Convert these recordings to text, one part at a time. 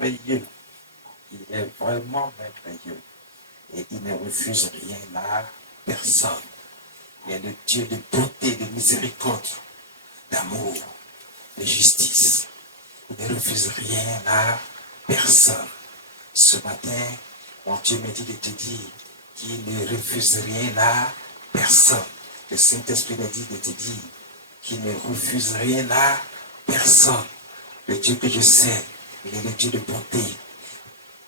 merveilleux. Il est vraiment merveilleux. Et il ne refuse rien à personne. Il est le Dieu de beauté, de miséricorde, d'amour, de justice. Il ne refuse rien à personne. Ce matin, mon Dieu me dit de te dire qu'il ne refuse rien à personne. Le Saint-Esprit me dit de te dire qu'il ne refuse rien à personne. Le Dieu que je sais, il est le Dieu de bonté.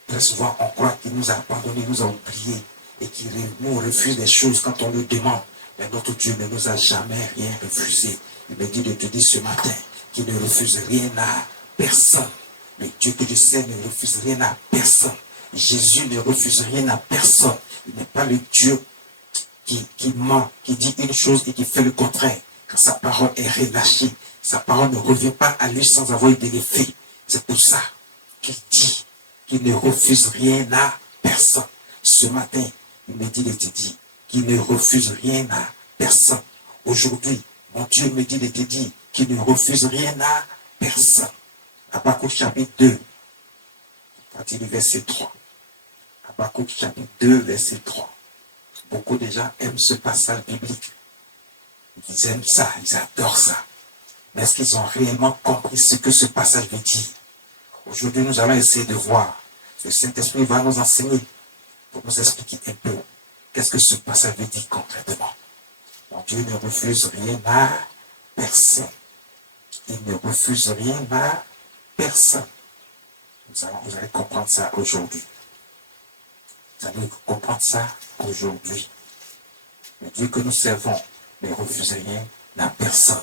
Très souvent, on croit qu'il nous a abandonnés, nous a oubliés et qu'il nous refuse des choses quand on le demande. Mais notre Dieu ne nous a jamais rien refusé. Il me dit de te dire ce matin qu'il ne refuse rien à personne. Le Dieu que je sais ne refuse rien à personne. Jésus ne refuse rien à personne. Il n'est pas le Dieu qui ment, qui dit une chose et qui fait le contraire. Quand sa parole est relâchée, sa parole ne revient pas à lui sans avoir eu de l'effet. C'est pour ça qu'il dit qu'il ne refuse rien à personne. Ce matin, il me dit de te dire qu'il ne refuse rien à personne. Aujourd'hui, mon Dieu me dit de te dire qu'il ne refuse rien à personne. Habakkuk chapitre 2, à partir du verset 3. Habakkuk chapitre 2, verset 3. Beaucoup de gens aiment ce passage biblique. Ils aiment ça, ils adorent ça. Mais est-ce qu'ils ont réellement compris ce que ce passage veut dire? Aujourd'hui, nous allons essayer de voir. Le Saint-Esprit va nous enseigner pour nous expliquer un peu qu'est-ce que ce passage veut dire concrètement. Mon Dieu ne refuse rien à personne. Il ne refuse rien à personne. Vous allez comprendre ça aujourd'hui. Vous allez comprendre ça aujourd'hui. Le Dieu que nous servons ne refuse rien à personne.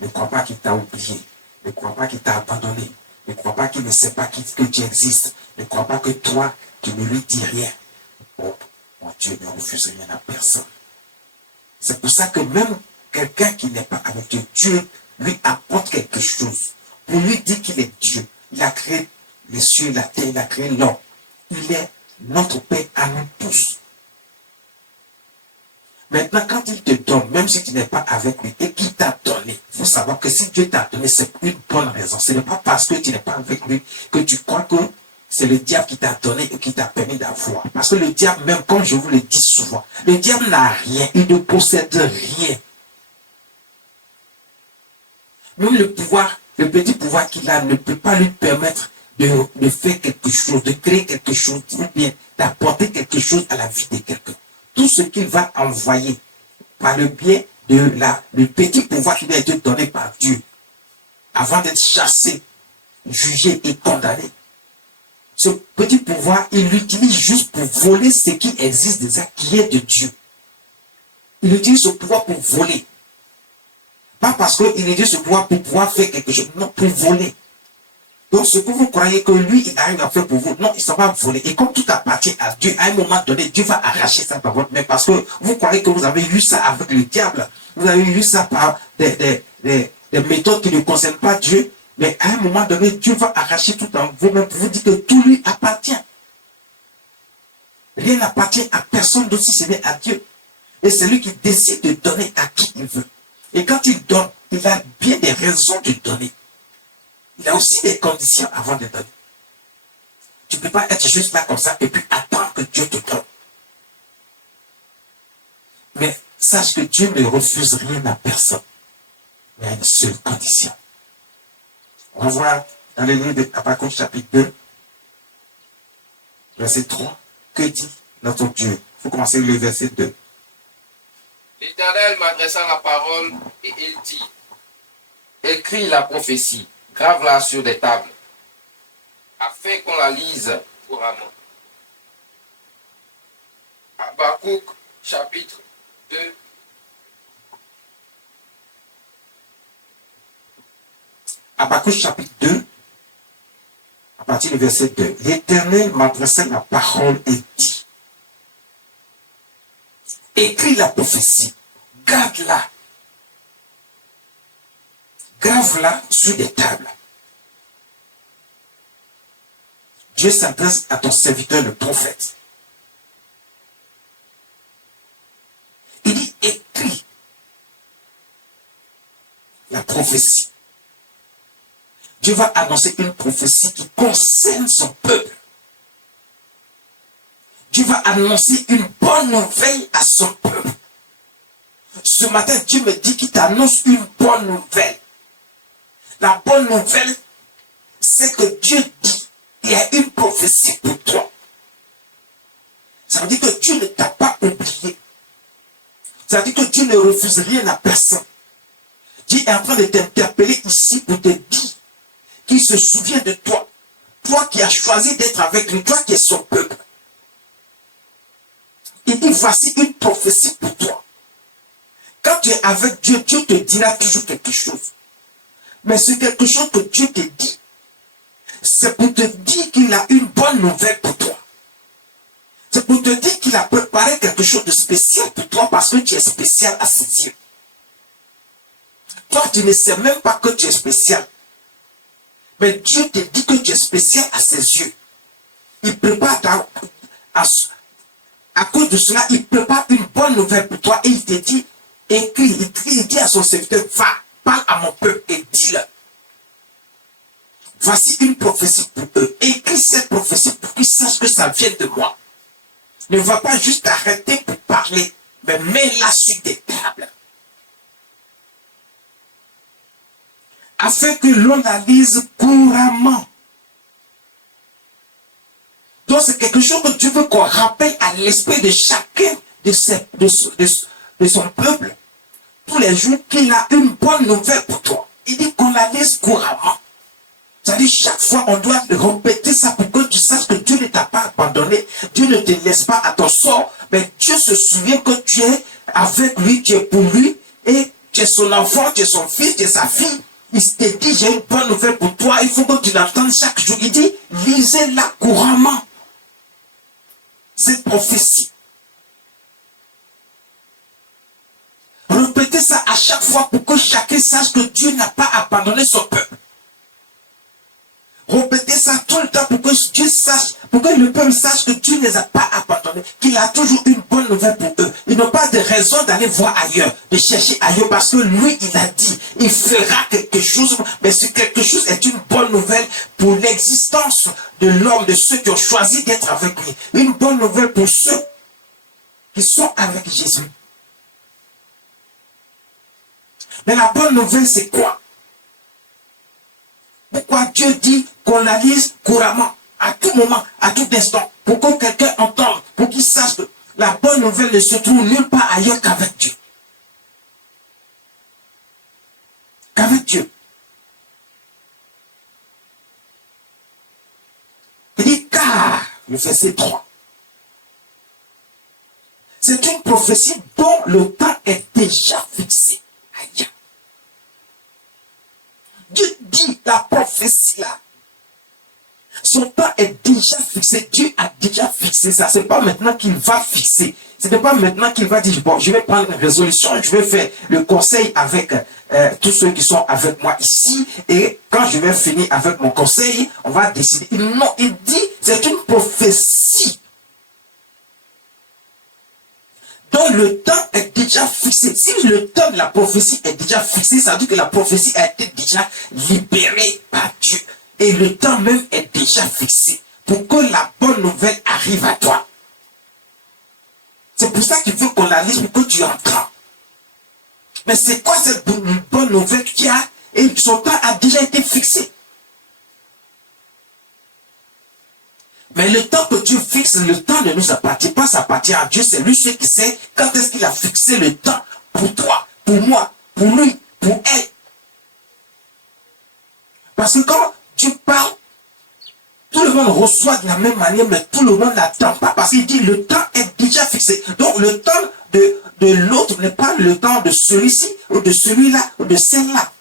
Ne crois pas qu'il t'a oublié. Ne crois pas qu'il t'a abandonné. Ne crois pas qu'il ne sait pas que tu existes. Ne crois pas que toi, tu ne lui dis rien. Oh, mon Dieu ne refuse rien à personne. C'est pour ça que même quelqu'un qui n'est pas avec Dieu, Dieu lui apporte quelque chose. Pour lui dire qu'il est Dieu. Il a créé les cieux, la terre, il a créé l'homme. Il est notre Père à nous tous. Maintenant, quand il te donne, même si tu n'es pas avec lui et qu'il t'a donné, il faut savoir que si Dieu t'a donné, c'est une bonne raison. Ce n'est pas parce que tu n'es pas avec lui que tu crois que c'est le diable qui t'a donné et qui t'a permis d'avoir. Parce que le diable, même comme je vous le dis souvent, le diable n'a rien, il ne possède rien. Même le pouvoir, le petit pouvoir qu'il a ne peut pas lui permettre de faire quelque chose, de créer quelque chose, ou bien d'apporter quelque chose à la vie de quelqu'un. Tout ce qu'il va envoyer par le biais de le petit pouvoir qui lui a été donné par Dieu, avant d'être chassé, jugé et condamné. Ce petit pouvoir, il l'utilise juste pour voler ce qui existe déjà, qui est de Dieu. Il utilise ce pouvoir pour voler. Pas parce qu'il utilise ce pouvoir pour pouvoir faire quelque chose, non, pour voler. Donc, ce que vous croyez que lui, il arrive à faire pour vous, non, il s'en va voler. Et comme tout appartient à Dieu, à un moment donné, Dieu va arracher ça par votre main parce que vous croyez que vous avez eu ça avec le diable. Vous avez eu ça par des méthodes qui ne concernent pas Dieu. Mais à un moment donné, Dieu va arracher tout en vous-même pour vous dire que tout lui appartient. Rien n'appartient à personne d'autre si ce n'est à Dieu. Et c'est lui qui décide de donner à qui il veut. Et quand il donne, il a bien des raisons de donner. Il a aussi des conditions avant de donner. Tu ne peux pas être juste là comme ça et puis attendre que Dieu te donne. Mais sache que Dieu ne refuse rien à personne. Mais à une seule condition. On va voir dans le livre de Habakkuk chapitre 2, verset 3, que dit notre Dieu. Il faut commencer le verset 2. L'Éternel m'adressa la parole et il dit, écris la prophétie, grave-la sur des tables, afin qu'on la lise couramment. Habakkuk chapitre 2. Habakkuk chapitre 2, à partir du verset 2. L'Éternel m'adressa la parole et dit, écris la prophétie, garde-la, grave-la sur des tables. Dieu s'adresse à ton serviteur le prophète. Il dit, écris la prophétie. Dieu va annoncer une prophétie qui concerne son peuple. Dieu va annoncer une bonne nouvelle à son peuple. Ce matin, Dieu me dit qu'il t'annonce une bonne nouvelle. La bonne nouvelle, c'est que Dieu dit, il y a une prophétie pour toi. Ça veut dire que Dieu ne t'a pas oublié. Ça veut dire que Dieu ne refuse rien à personne. Dieu est en train de t'interpeller ici pour te dire qu'il se souvient de toi. Toi qui as choisi d'être avec lui, toi qui es son peuple. Il dit, voici une prophétie pour toi. Quand tu es avec Dieu, Dieu te dira toujours quelque chose. Mais c'est quelque chose que Dieu te dit. C'est pour te dire qu'il a une bonne nouvelle pour toi. C'est pour te dire qu'il a préparé quelque chose de spécial pour toi parce que tu es spécial à ses yeux. Toi, tu ne sais même pas que tu es spécial. Mais Dieu te dit que tu es spécial à ses yeux. Il prépare à cause de cela, il prépare une bonne nouvelle pour toi et il te dit, écris, il dit à son serviteur, va, parle à mon peuple et dis-le. Voici une prophétie pour eux. Écris cette prophétie pour qu'ils sachent que ça vient de moi. Ne va pas juste arrêter pour parler, mais mets-la sur des tables. Afin que l'on la lise couramment. Donc c'est quelque chose que Dieu veut qu'on rappelle à l'esprit de chacun de son peuple tous les jours qu'il a une bonne nouvelle pour toi. Il dit qu'on la lise couramment. C'est-à-dire chaque fois on doit répéter ça pour que tu saches que Dieu ne t'a pas abandonné. Dieu ne te laisse pas à ton sort. Mais Dieu se souvient que tu es avec lui, tu es pour lui. Et tu es son enfant, tu es son fils, tu es sa fille. Il te dit j'ai une bonne nouvelle pour toi. Il faut que tu l'entendes chaque jour. Il dit lisez-la couramment. Cette prophétie. Répétez ça à chaque fois pour que chacun sache que Dieu n'a pas abandonné son peuple. Répétez ça tout le temps pour que Dieu sache, pour que le peuple sache que Dieu ne les a pas abandonnés, qu'il a toujours une bonne nouvelle pour eux. Ils n'ont pas de raison d'aller voir ailleurs, de chercher ailleurs, parce que lui, il a dit, il fera quelque chose, mais ce quelque chose est une bonne nouvelle pour l'existence de l'homme, de ceux qui ont choisi d'être avec lui. Une bonne nouvelle pour ceux qui sont avec Jésus. Mais la bonne nouvelle, c'est quoi? Pourquoi Dieu dit qu'on la lise couramment, à tout moment, à tout instant, pour que quelqu'un entende, pour qu'il sache que la bonne nouvelle ne se trouve nulle part ailleurs qu'avec Dieu. Qu'avec Dieu. Il dit car, le verset 3, c'est une prophétie dont le temps est déjà fixé. Aïe. Dieu dit la prophétie là. Son temps est déjà fixé. Dieu a déjà fixé ça. Ce n'est pas maintenant qu'il va fixer. Ce n'est pas maintenant qu'il va dire, bon, je vais prendre une résolution, je vais faire le conseil avec tous ceux qui sont avec moi ici. Et quand je vais finir avec mon conseil, on va décider. Non, il dit, c'est une prophétie dont le temps est déjà fixé. Si le temps de la prophétie est déjà fixé, ça veut dire que la prophétie a été déjà libérée par Dieu. Et le temps même est déjà fixé pour que la bonne nouvelle arrive à toi. C'est pour ça qu'il faut qu'on la lise pour que tu entres. Mais c'est quoi cette bonne nouvelle qu'il y a? Et son temps a déjà été fixé. Mais le temps que Dieu fixe, le temps ne nous appartient pas, ça appartient à Dieu. C'est lui celui qui sait quand est-ce qu'il a fixé le temps pour toi, pour moi, pour lui, pour elle. Parce que quand Dieu parle, tout le monde reçoit de la même manière, mais tout le monde n'attend pas parce qu'il dit le temps est déjà fixé. Donc le temps de l'autre n'est pas le temps de celui-ci ou de celui-là ou de celle-là.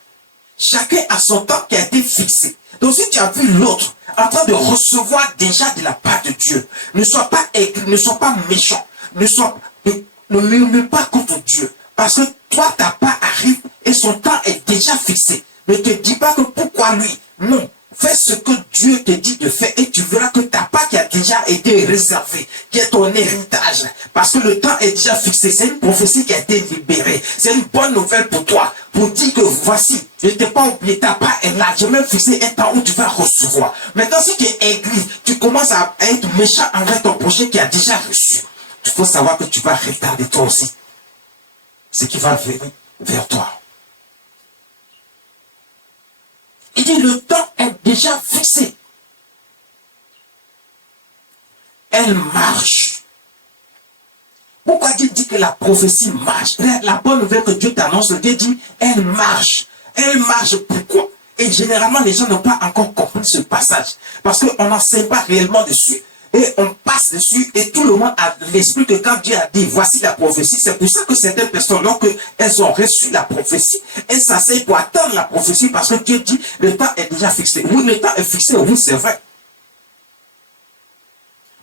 Chacun a son temps qui a été fixé. Donc si tu as vu l'autre en train de recevoir déjà de la part de Dieu, ne sois pas aigri, ne sois pas méchant, ne murmure pas contre Dieu. Parce que toi, ta part arrive et son temps est déjà fixé. Ne te dis pas que pourquoi lui. Non. Fais ce que Dieu te dit de faire et tu verras que ta part qui a déjà été réservée, qui est ton héritage, parce que le temps est déjà fixé. C'est une prophétie qui a été libérée. C'est une bonne nouvelle pour toi, pour dire que voici, je ne t'ai pas oublié, ta part est là. J'ai même fixé un temps où tu vas recevoir. Maintenant, si tu es aigri, tu commences à être méchant avec ton projet qui a déjà reçu. Il faut savoir que tu vas retarder toi aussi ce qui va venir vers toi. Il dit, le temps est déjà fixé. Elle marche. Pourquoi Dieu dit que la prophétie marche? La bonne nouvelle que Dieu t'annonce, Dieu dit, elle marche. Elle marche pourquoi? Et généralement, les gens n'ont pas encore compris ce passage. Parce qu'on n'enseigne pas réellement dessus. Et on passe dessus et tout le monde a l'esprit que quand Dieu a dit voici la prophétie, c'est pour ça que certaines personnes, lorsqu'elles ont reçu la prophétie, elles s'asseyent pour attendre la prophétie parce que Dieu dit le temps est déjà fixé. Oui, le temps est fixé, oui, c'est vrai.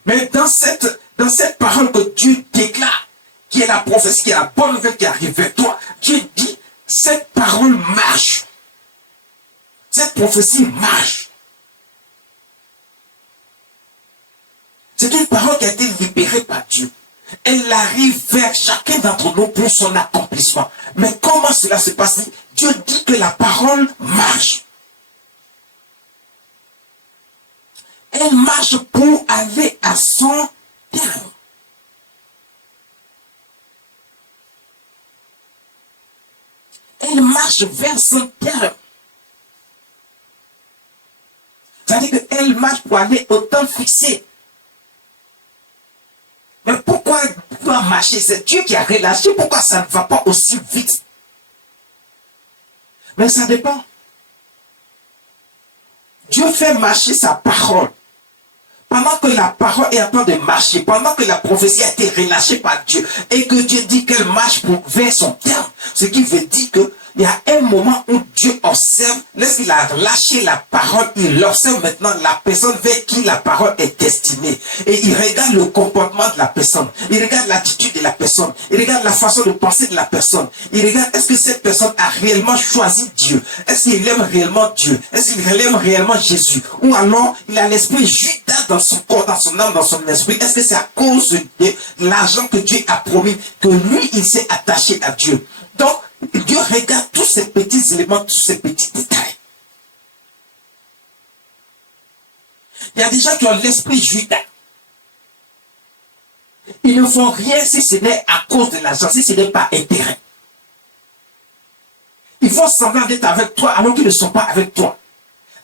Mais dans cette parole que Dieu déclare, qui est la prophétie, qui est la bonne nouvelle qui arrive vers toi, Dieu dit cette parole marche. Cette prophétie marche. C'est une parole qui a été libérée par Dieu. Elle arrive vers chacun d'entre nous pour son accomplissement. Mais comment cela se passe? Dieu dit que la parole marche. Elle marche pour aller à son terme. Elle marche vers son terme. C'est-à-dire qu'elle marche pour aller au temps fixé. Mais pourquoi elle doit marcher? C'est Dieu qui a relâché. Pourquoi ça ne va pas aussi vite? Mais ça dépend. Dieu fait marcher sa parole. Pendant que la parole est en train de marcher, pendant que la prophétie a été relâchée par Dieu, et que Dieu dit qu'elle marche vers son terme, ce qui veut dire que il y a un moment où Dieu observe, lorsqu'il a lâché la parole, il observe maintenant la personne vers qui la parole est destinée. Et il regarde le comportement de la personne, il regarde l'attitude de la personne, il regarde la façon de penser de la personne, il regarde est-ce que cette personne a réellement choisi Dieu, est-ce qu'il aime réellement Dieu, est-ce qu'il aime réellement Jésus, ou alors il a l'esprit Judas dans son corps, dans son âme, dans son esprit. Est-ce que c'est à cause de l'argent que Dieu a promis que lui, il s'est attaché à Dieu? Donc, Dieu regarde tous ces petits éléments, tous ces petits détails. Il y a des gens qui ont l'esprit Judas. Ils ne font rien si ce n'est à cause de l'argent, si ce n'est pas intérêt. Ils font semblant d'être avec toi alors qu'ils ne sont pas avec toi.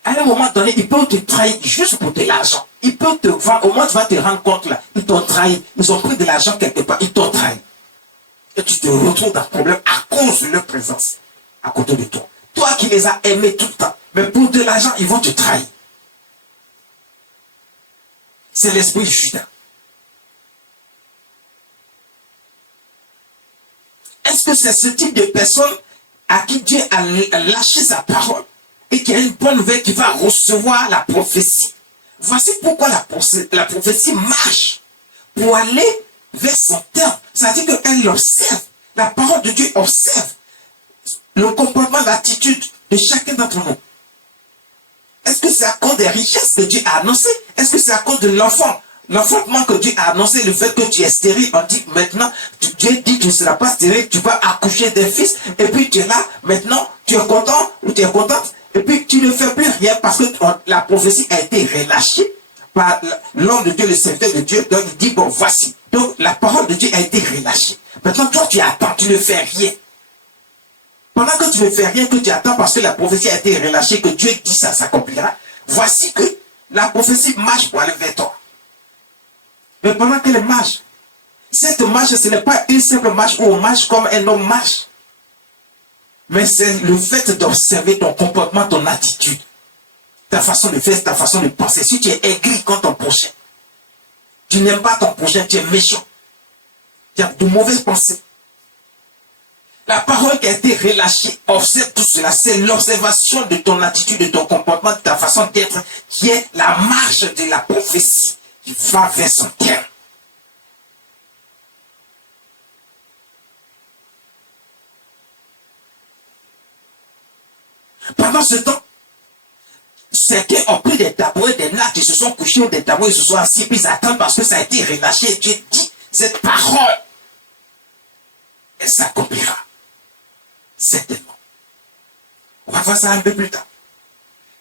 À un moment donné, ils peuvent te trahir juste pour de l'argent. Ils peuvent te vendre, au moins tu vas te rendre compte là, ils t'ont trahi. Ils ont pris de l'argent quelque part, ils t'ont trahi. Et tu te retrouves dans le problème à cause de leur présence à côté de toi. Toi qui les as aimés tout le temps, mais pour de l'argent, ils vont te trahir. C'est l'esprit Judas. Est-ce que c'est ce type de personne à qui Dieu a lâché sa parole et qui a une bonne nouvelle qui va recevoir la prophétie? Voici pourquoi la prophétie marche pour aller vers son terme. C'est-à-dire qu'elle observe. La parole de Dieu observe le comportement, l'attitude de chacun d'entre nous. Est-ce que c'est à cause des richesses que Dieu a annoncé? Est-ce que c'est à cause de l'enfantement que Dieu a annoncé, le fait que tu es stérile? On dit maintenant, Dieu dit que tu ne seras pas stérile, tu vas accoucher d'un fils, et puis tu es là, maintenant, tu es content ou tu es contente, et puis tu ne fais plus rien parce que la prophétie a été relâchée par l'homme de Dieu, le serviteur de Dieu. Donc il dit, bon, voici. Donc la parole de Dieu a été relâchée. Maintenant, toi, tu attends, tu ne fais rien. Pendant que tu ne fais rien, que tu attends parce que la prophétie a été relâchée, que Dieu dit ça s'accomplira, voici que la prophétie marche pour aller vers toi. Mais pendant qu'elle marche, cette marche, ce n'est pas une simple marche où on marche comme un homme marche. Mais c'est le fait d'observer ton comportement, ton attitude, ta façon de faire, ta façon de penser. Si tu es aigri contre ton prochain, tu n'aimes pas ton prochain, tu es méchant, tu as de mauvaises pensées. La parole qui a été relâchée observe tout cela. C'est l'observation de ton attitude, de ton comportement, de ta façon d'être, qui est la marche de la prophétie qui va vers son terme. Pendant ce temps, Certains ont pris des tabourets, des nattes, ils se sont couchés ou des tabourets, ils se sont assis, puis ils attendent parce que ça a été relâché. Dieu dit, cette parole, elle s'accomplira. Certainement. On va voir ça un peu plus tard.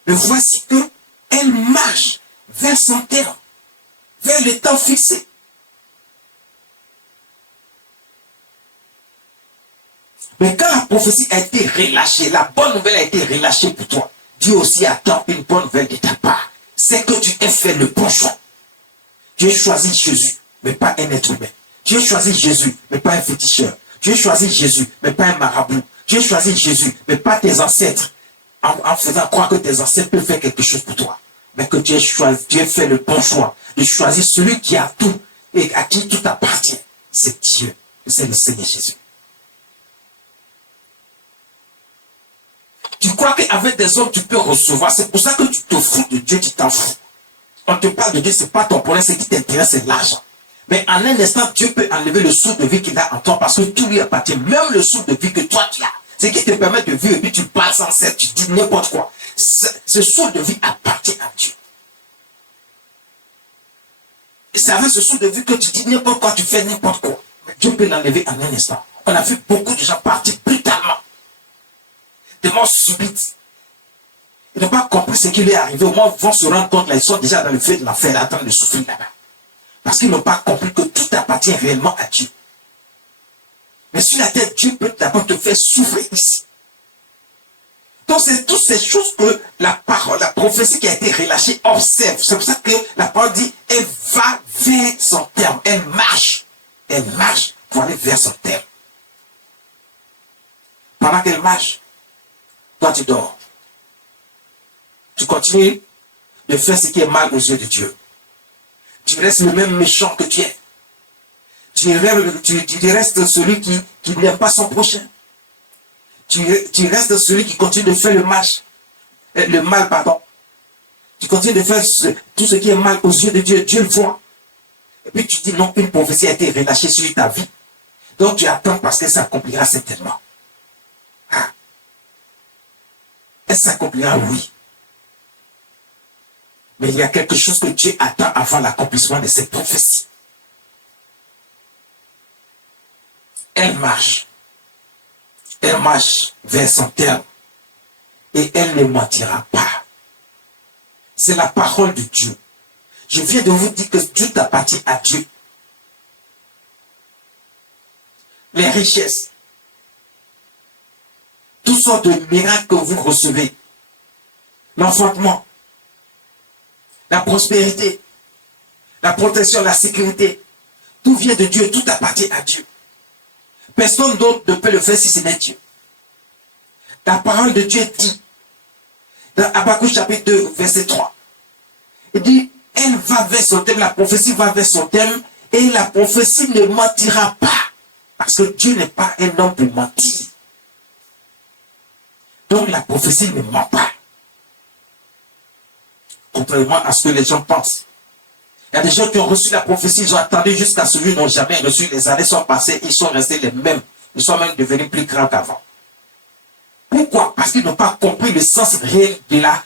Mais voici que elle marche vers son terme, vers le temps fixé. Mais quand la prophétie a été relâchée, la bonne nouvelle a été relâchée pour toi, Dieu aussi attend une bonne nouvelle de ta part. C'est que tu aies fait le bon choix. Tu as choisi Jésus, mais pas un être humain. Tu as choisi Jésus, mais pas un féticheur. Tu as choisi Jésus, mais pas un marabout. Tu as choisi Jésus, mais pas tes ancêtres. En faisant croire que tes ancêtres peuvent faire quelque chose pour toi. Mais que tu as choisi, tu as fait le bon choix de choisir celui qui a tout et à qui tout appartient. C'est Dieu. C'est le Seigneur Jésus. Tu crois qu'avec des hommes, tu peux recevoir. C'est pour ça que tu te fous de Dieu, tu t'en fous. On te parle de Dieu, ce n'est pas ton problème, ce qui t'intéresse, c'est l'argent. Mais en un instant, Dieu peut enlever le souffle de vie qu'il a en toi parce que tout lui appartient. Même le souffle de vie que toi tu as. Ce qui te permet de vivre et puis tu passes en cette, tu dis n'importe quoi. Ce souffle de vie appartient à Dieu. Et c'est avec ce souffle de vie que tu dis n'importe quoi, tu fais n'importe quoi. Mais Dieu peut l'enlever en un instant. On a vu beaucoup de gens partir brutalement. Des morts subites. Ils n'ont pas compris ce qui lui est arrivé. Au moins, ils vont se rendre compte, là, ils sont déjà dans le feu de l'enfer, en train de souffrir là-bas. Parce qu'ils n'ont pas compris que tout appartient réellement à Dieu. Mais sur la terre, Dieu peut d'abord te faire souffrir ici. Donc, c'est toutes ces choses que la parole, la prophétie qui a été relâchée observe. C'est pour ça que la parole dit, elle va vers son terme. Elle marche. Elle marche pour aller vers son terme. Pendant qu'elle marche, toi tu dors. Tu continues de faire ce qui est mal aux yeux de Dieu. Tu restes le même méchant que tu es. Tu restes celui qui n'aime pas son prochain. Tu restes celui qui continue de faire le mal, pardon. Tu continues de faire tout ce qui est mal aux yeux de Dieu. Dieu le voit. Et puis tu dis non, une prophétie a été relâchée sur ta vie. Donc tu attends parce qu'elle s'accomplira certainement. Ah. Elle s'accomplira, oui. Mais il y a quelque chose que Dieu attend avant l'accomplissement de cette prophétie. Elle marche. Elle marche vers son terme. Et elle ne mentira pas. C'est la parole de Dieu. Je viens de vous dire que tout appartient à Dieu. Les richesses. Toutes sortes de miracles que vous recevez. L'enfantement. La prospérité. La protection, la sécurité. Tout vient de Dieu. Tout appartient à Dieu. Personne d'autre ne peut le faire si ce n'est Dieu. La parole de Dieu dit, dans Habakkuk chapitre 2, verset 3, il dit, elle va vers son thème, la prophétie va vers son thème, et la prophétie ne mentira pas. Parce que Dieu n'est pas un homme pour mentir. Donc la prophétie ne ment pas. Contrairement à ce que les gens pensent. Il y a des gens qui ont reçu la prophétie, ils ont attendu jusqu'à celui qui n'ont jamais reçu. Les années sont passées, ils sont restés les mêmes. Ils sont même devenus plus grands qu'avant. Pourquoi? Parce qu'ils n'ont pas compris le sens réel de la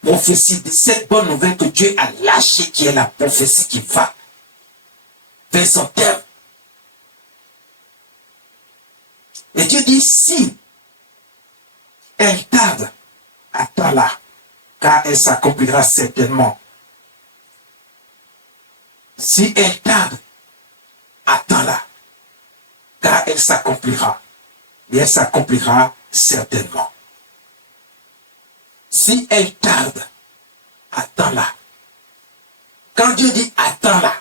prophétie, de cette bonne nouvelle que Dieu a lâchée, qui est la prophétie qui va vers son terme. Et Dieu dit, si elle tarde, attends-la, car elle s'accomplira certainement. Si elle tarde, attends-la, car elle s'accomplira. Et elle s'accomplira certainement. Si elle tarde, attends-la. Quand Dieu dit attends-la,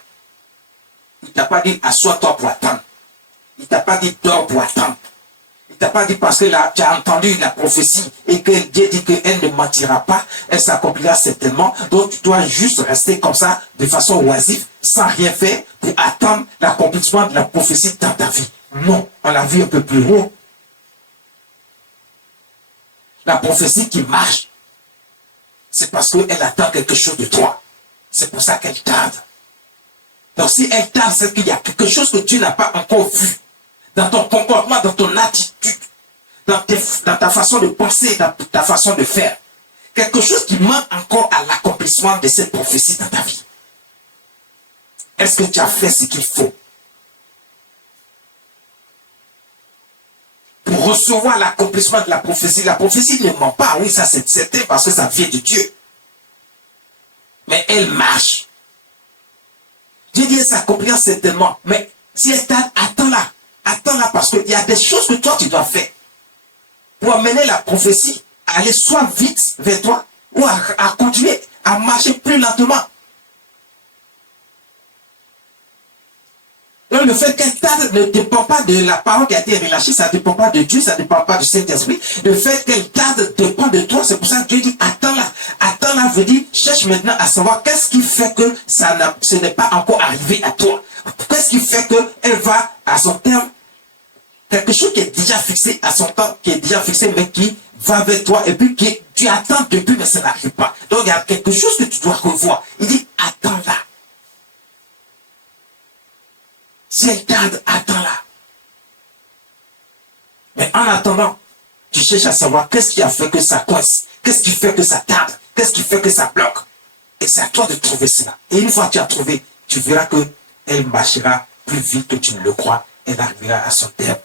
il ne t'a pas dit assois-toi pour attendre. Il ne t'a pas dit dors pour attendre. Il ne t'a pas dit parce que là, tu as entendu la prophétie et que Dieu dit qu'elle ne mentira pas, elle s'accomplira certainement. Donc tu dois juste rester comme ça, de façon oisive, sans rien faire, pour attendre l'accomplissement de la prophétie dans ta vie. Non, on l'a vu un peu plus haut. La prophétie qui marche, c'est parce qu'elle attend quelque chose de toi. C'est pour ça qu'elle tarde. Donc si elle tarde, c'est qu'il y a quelque chose que tu n'as pas encore vu. Dans ton comportement, dans ton attitude, dans ta façon de penser, dans ta façon de faire. quelque chose qui manque encore à l'accomplissement de cette prophétie dans ta vie. Est-ce que tu as fait ce qu'il faut pour recevoir l'accomplissement de la prophétie? La prophétie ne ment pas, oui, ça c'est certain parce que ça vient de Dieu. Mais elle marche. Dieu dit, elle s'accomplira certainement. Mais si elle tarde, attends-la. Attends-la parce qu'il y a des choses que toi tu dois faire pour amener la prophétie à aller soit vite vers toi ou à continuer à marcher plus lentement. Donc le fait qu'elle tarde ne dépend pas de la parole qui a été relâchée, ça ne dépend pas de Dieu, ça ne dépend pas du Saint-Esprit. Le fait qu'elle tarde dépend de toi, c'est pour ça que Dieu dit attends-la. Attends-la veut dire cherche maintenant à savoir qu'est-ce qui fait que ce n'est pas encore arrivé à toi. Qu'est-ce qui fait qu'elle va à son terme. Quelque chose qui est déjà fixé à son temps, qui est déjà fixé, mais qui va vers toi, et puis qui tu attends depuis, mais ça n'arrive pas. Donc il y a quelque chose que tu dois revoir. Il dit attends-la. Si elle tarde, attends-la. Mais en attendant, tu cherches à savoir qu'est-ce qui a fait que ça coince, qu'est-ce qui fait que ça tarde, qu'est-ce qui fait que ça bloque. Et c'est à toi de trouver cela. Et une fois que tu as trouvé, tu verras qu'elle marchera plus vite que tu ne le crois. Elle arrivera à son terme.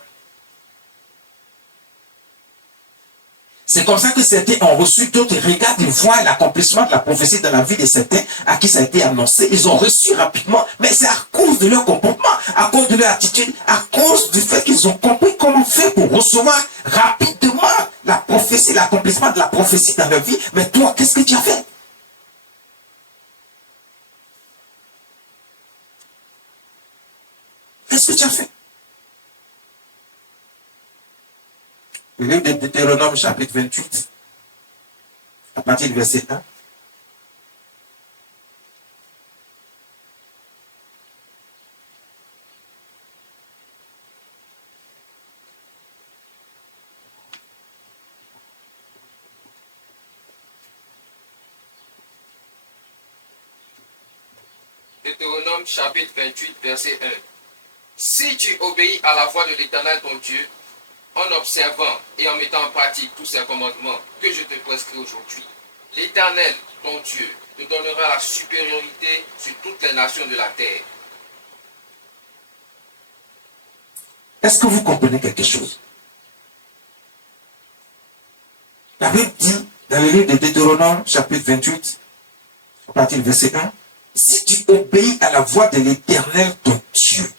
C'est comme ça que certains ont reçu, d'autres regardent, ils voient l'accomplissement de la prophétie dans la vie de certains à qui ça a été annoncé. Ils ont reçu rapidement, mais c'est à cause de leur comportement, à cause de leur attitude, à cause du fait qu'ils ont compris comment faire pour recevoir rapidement la prophétie, l'accomplissement de la prophétie dans leur vie. Mais toi, qu'est-ce que tu as fait? Qu'est-ce que tu as fait? Le livre de Deutéronome, chapitre 28, à partir du verset 1. Deutéronome, chapitre 28, verset 1. Si tu obéis à la voix de l'Éternel ton Dieu, en observant et en mettant en pratique tous ces commandements que je te prescris aujourd'hui, l'Éternel, ton Dieu, te donnera la supériorité sur toutes les nations de la terre. Est-ce que vous comprenez quelque chose? La Bible dit, dans le livre de Deutéronome, chapitre 28, à partir du verset 1, si tu obéis à la voix de l'Éternel, ton Dieu,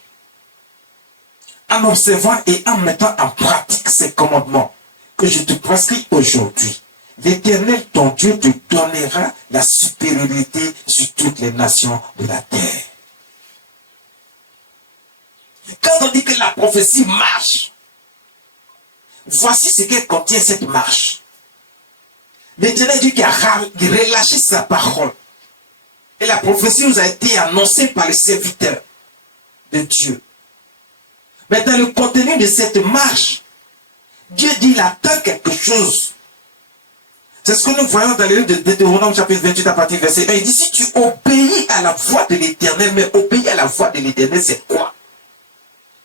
en observant et en mettant en pratique ces commandements que je te prescris aujourd'hui, l'Éternel, ton Dieu, te donnera la supériorité sur toutes les nations de la terre. Quand on dit que la prophétie marche, voici ce qu'elle contient, cette marche. L'Éternel Dieu qui a relâché sa parole. Et la prophétie nous a été annoncée par les serviteurs de Dieu. Mais dans le contenu de cette marche, Dieu dit il attend quelque chose. C'est ce que nous voyons dans le livre de Deutéronome chapitre 28 à partir du verset 1. Il dit si tu obéis à la voix de l'Éternel, mais obéir à la voix de l'Éternel, c'est quoi?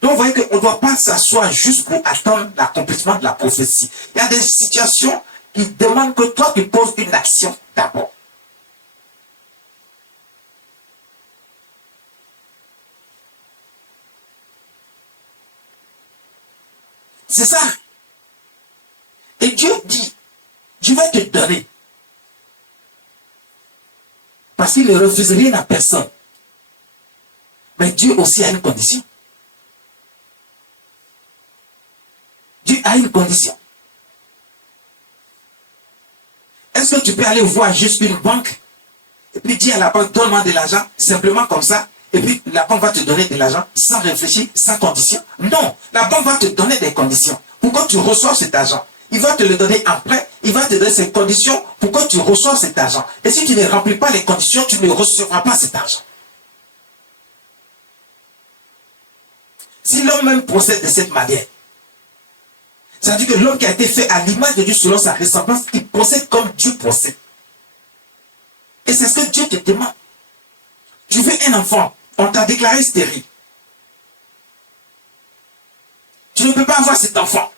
Donc vous voyez qu'on ne doit pas s'asseoir juste pour attendre l'accomplissement de la prophétie. Il y a des situations qui demandent que toi tu poses une action d'abord. C'est ça. Et Dieu dit, je vais te donner. Parce qu'il ne refuse rien à personne. Mais Dieu aussi a une condition. Dieu a une condition. Est-ce que tu peux aller voir juste une banque et puis dire à la banque, donne-moi de l'argent, simplement comme ça, et puis la banque va te donner de l'argent sans réfléchir, sans condition? Non, la banque va te donner des conditions pour que tu reçoives cet argent. Il va te le donner en prêt, il va te donner ses conditions pour que tu reçoives cet argent. Et si tu ne remplis pas les conditions, tu ne recevras pas cet argent. Si l'homme même procède de cette manière, ça veut dire que l'homme qui a été fait à l'image de Dieu selon sa ressemblance, il procède comme Dieu procède. Et c'est ce que Dieu te demande. Tu veux un enfant, on t'a déclaré stérile. Tu ne peux pas avoir cet enfant.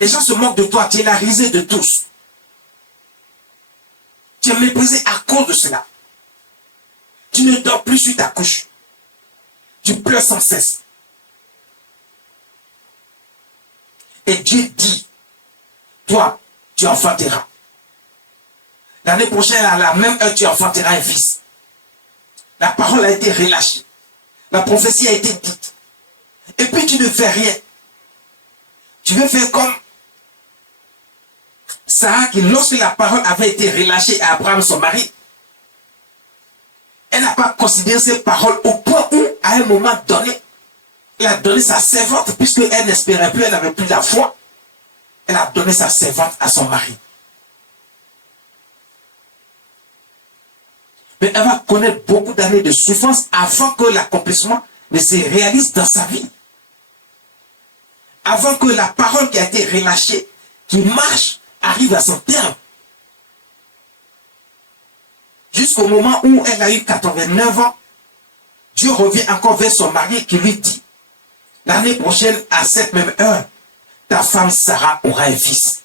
Les gens se moquent de toi, tu es la risée de tous. Tu es méprisé à cause de cela. Tu ne dors plus sur ta couche. Tu pleures sans cesse. Et Dieu dit, toi, tu enfanteras. L'année prochaine, à la même heure, tu enfanteras un fils. La parole a été relâchée. La prophétie a été dite. Et puis tu ne fais rien. Tu veux faire comme Sarah qui, lorsque la parole avait été relâchée à Abraham, son mari, elle n'a pas considéré ces paroles au point où, à un moment donné, elle a donné sa servante, puisqu'elle n'espérait plus, elle n'avait plus la foi. Elle a donné sa servante à son mari. Mais elle va connaître beaucoup d'années de souffrance avant que l'accomplissement ne se réalise dans sa vie. Avant que la parole qui a été relâchée, qui marche, arrive à son terme. Jusqu'au moment où elle a eu 89 ans, Dieu revient encore vers son mari qui lui dit, l'année prochaine, à cette même heure, ta femme Sarah aura un fils.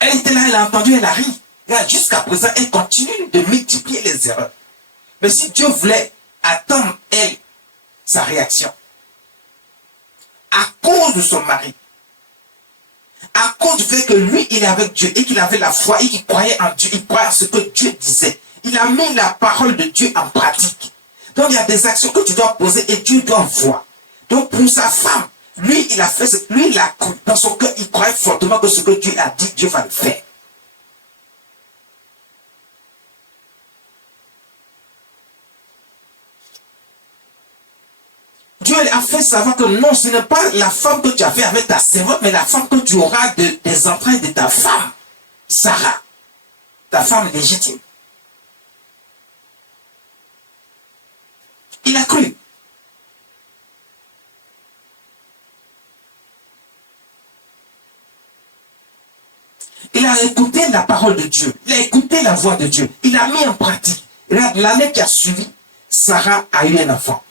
Elle était là, elle a entendu, elle a ri. Jusqu'à présent, elle continue de multiplier les erreurs. Mais si Dieu voulait attendre, elle, sa réaction, à cause de son mari, à cause du fait que lui, il est avec Dieu et qu'il avait la foi et qu'il croyait en Dieu, il croyait en ce que Dieu disait. Il a mis la parole de Dieu en pratique. Donc, il y a des actions que tu dois poser et Dieu doit voir. Donc, pour sa femme, lui, il a fait, lui, il a cru. Dans son cœur, il croyait fortement que ce que Dieu a dit, Dieu va le faire. Dieu a fait savoir que non, ce n'est pas la femme que tu as fait avec ta servante, mais la femme que tu auras des entrailles de ta femme, Sarah, ta femme légitime. Il a cru. Il a écouté la parole de Dieu. Il a écouté la voix de Dieu. Il a mis en pratique. L'année qui a suivi, Sarah a eu un enfant.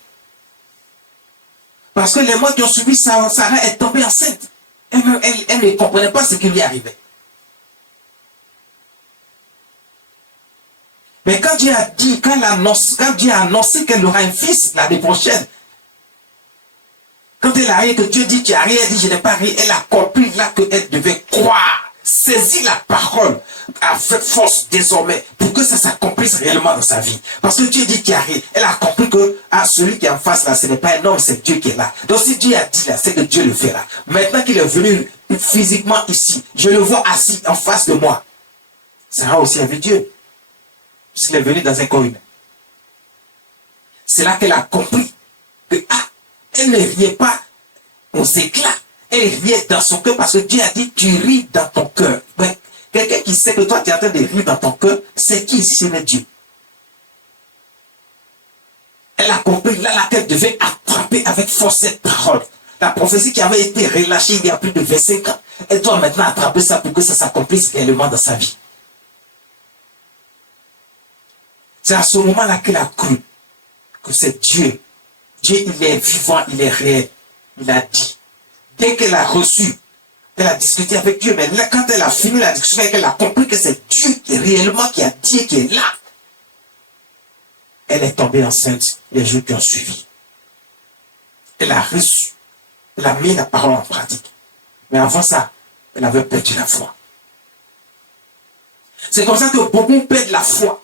Parce que les mois qui ont suivi, Sarah est tombée enceinte. Elle ne comprenait pas ce qui lui arrivait. Mais quand Dieu a dit, quand Dieu a annoncé qu'elle aura un fils l'année prochaine, quand elle a ri, que Dieu dit, tu as ri, elle dit, je n'ai pas ri, elle a compris là qu'elle devait croire, saisir la parole avec force désormais pour que ça s'accomplisse réellement dans sa vie. Parce que Dieu dit qu'il y a ri, elle a compris que celui qui est en face là, ce n'est pas un homme, c'est Dieu qui est là. Donc si Dieu a dit là, c'est que Dieu le fera. Maintenant qu'il est venu physiquement ici, je le vois assis en face de moi. Sarah aussi avec Dieu. Puisqu'il est venu dans un corps humain. C'est là qu'elle a compris que elle ne riait pas aux éclats. Elle riait dans son cœur parce que Dieu a dit, tu ris dans ton cœur. Quelqu'un qui sait que toi tu es en train de rire dans ton cœur, c'est qui ici? C'est Dieu. Elle a compris là qu'elle devait attraper avec force cette parole. La prophétie qui avait été relâchée il y a plus de 25 ans, elle doit maintenant attraper ça pour que ça s'accomplisse réellement dans sa vie. C'est à ce moment-là qu'elle a cru que c'est Dieu. Dieu, il est vivant, il est réel. Il a dit. Dès qu'elle a reçu, elle a discuté avec Dieu, mais là, quand elle a fini la discussion, elle a compris que c'est Dieu qui est réellement qui a dit, qui est là. Elle est tombée enceinte les jours qui ont suivi. Elle a reçu. Elle a mis la parole en pratique. Mais avant ça, elle avait perdu la foi. C'est comme ça que beaucoup perdent la foi.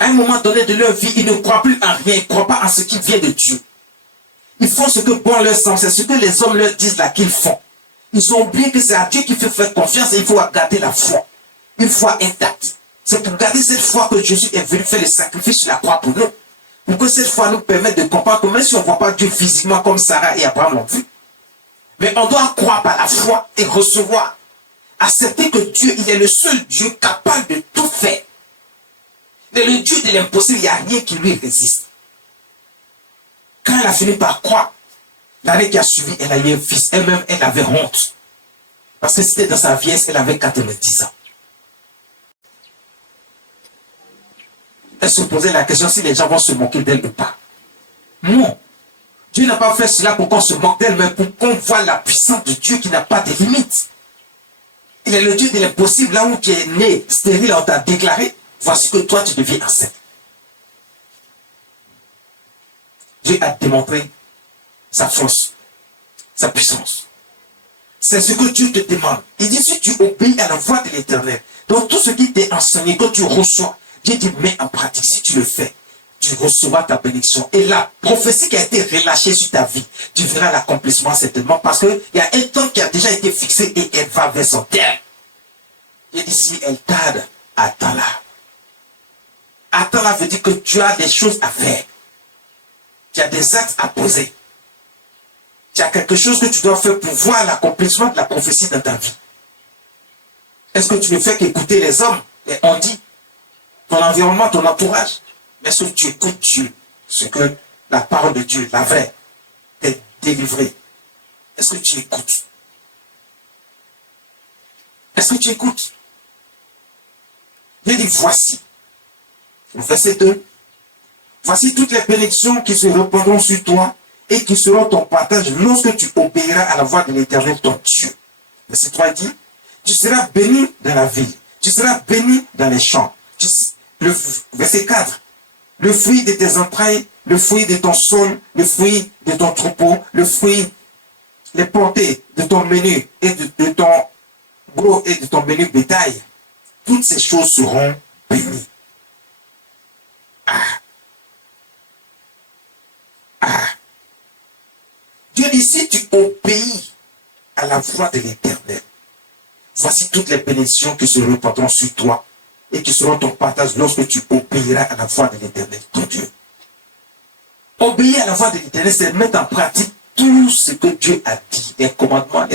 À un moment donné de leur vie, ils ne croient plus en rien, ils ne croient pas en ce qui vient de Dieu. Ils font ce que bon leur semble, c'est ce que les hommes leur disent là qu'ils font. Ils ont oublié que c'est à Dieu qu'il faut faire confiance et il faut garder la foi. Une foi intacte. C'est pour garder cette foi que Jésus est venu faire le sacrifice sur la croix pour nous. Pour que cette foi nous permette de comprendre que même si on ne voit pas Dieu physiquement comme Sarah et Abraham l'ont vu, mais on doit croire par la foi et recevoir. Accepter que Dieu, il est le seul Dieu capable de tout faire. Il est le Dieu de l'impossible, il n'y a rien qui lui résiste. Quand elle a fini par croire, l'année qui a suivi, elle a eu un fils. Elle-même, elle avait honte. Parce que c'était dans sa vieillesse, elle avait 90 ans. Elle se posait la question si les gens vont se moquer d'elle ou pas. Non. Dieu n'a pas fait cela pour qu'on se moque d'elle, mais pour qu'on voit la puissance de Dieu qui n'a pas de limites. Il Il est le Dieu de l'impossible. Là où tu es né stérile, on t'a déclaré, voici que toi, tu deviens enceinte. Dieu a démontré sa force, sa puissance. C'est ce que Dieu te demande. Il dit, si tu obéis à la voix de l'Éternel, donc tout ce qui t'est enseigné, que tu reçois, Dieu dit, mets en pratique. Si tu le fais, tu recevras ta bénédiction. Et la prophétie qui a été relâchée sur ta vie, tu verras l'accomplissement certainement, parce qu'il y a un temps qui a déjà été fixé et elle va vers son terme. Dieu dit, si elle tarde, attends-la. Attends-la veut dire que tu as des choses à faire. Tu as des actes à poser. Tu as quelque chose que tu dois faire pour voir l'accomplissement de la prophétie dans ta vie. Est-ce que tu ne fais qu'écouter les hommes, les on dit, ton environnement, ton entourage? Mais est-ce que tu écoutes Dieu, ce que la parole de Dieu, la vraie, t'est délivrée? Est-ce que tu écoutes? Est-ce que tu écoutes? Dieu dit, voici. Verset 2. Voici toutes les bénédictions qui se répandront sur toi et qui seront ton partage lorsque tu obéiras à la voix de l'Éternel, ton Dieu. Verset 3 dit, tu seras béni dans la ville, tu seras béni dans les champs. Verset 4, le fruit de tes entrailles, le fruit de ton sol, le fruit de ton troupeau, le fruit, les portées de ton menu et de ton gros et de ton menu bétail, toutes ces choses seront bénies. Dieu dit, si tu obéis à la voix de l'Éternel, voici toutes les bénédictions qui se répandront sur toi et qui seront ton partage lorsque tu obéiras à la voix de l'Éternel, ton Dieu. Obéir à la voix de l'Éternel, c'est mettre en pratique tout ce que Dieu a dit, les commandements,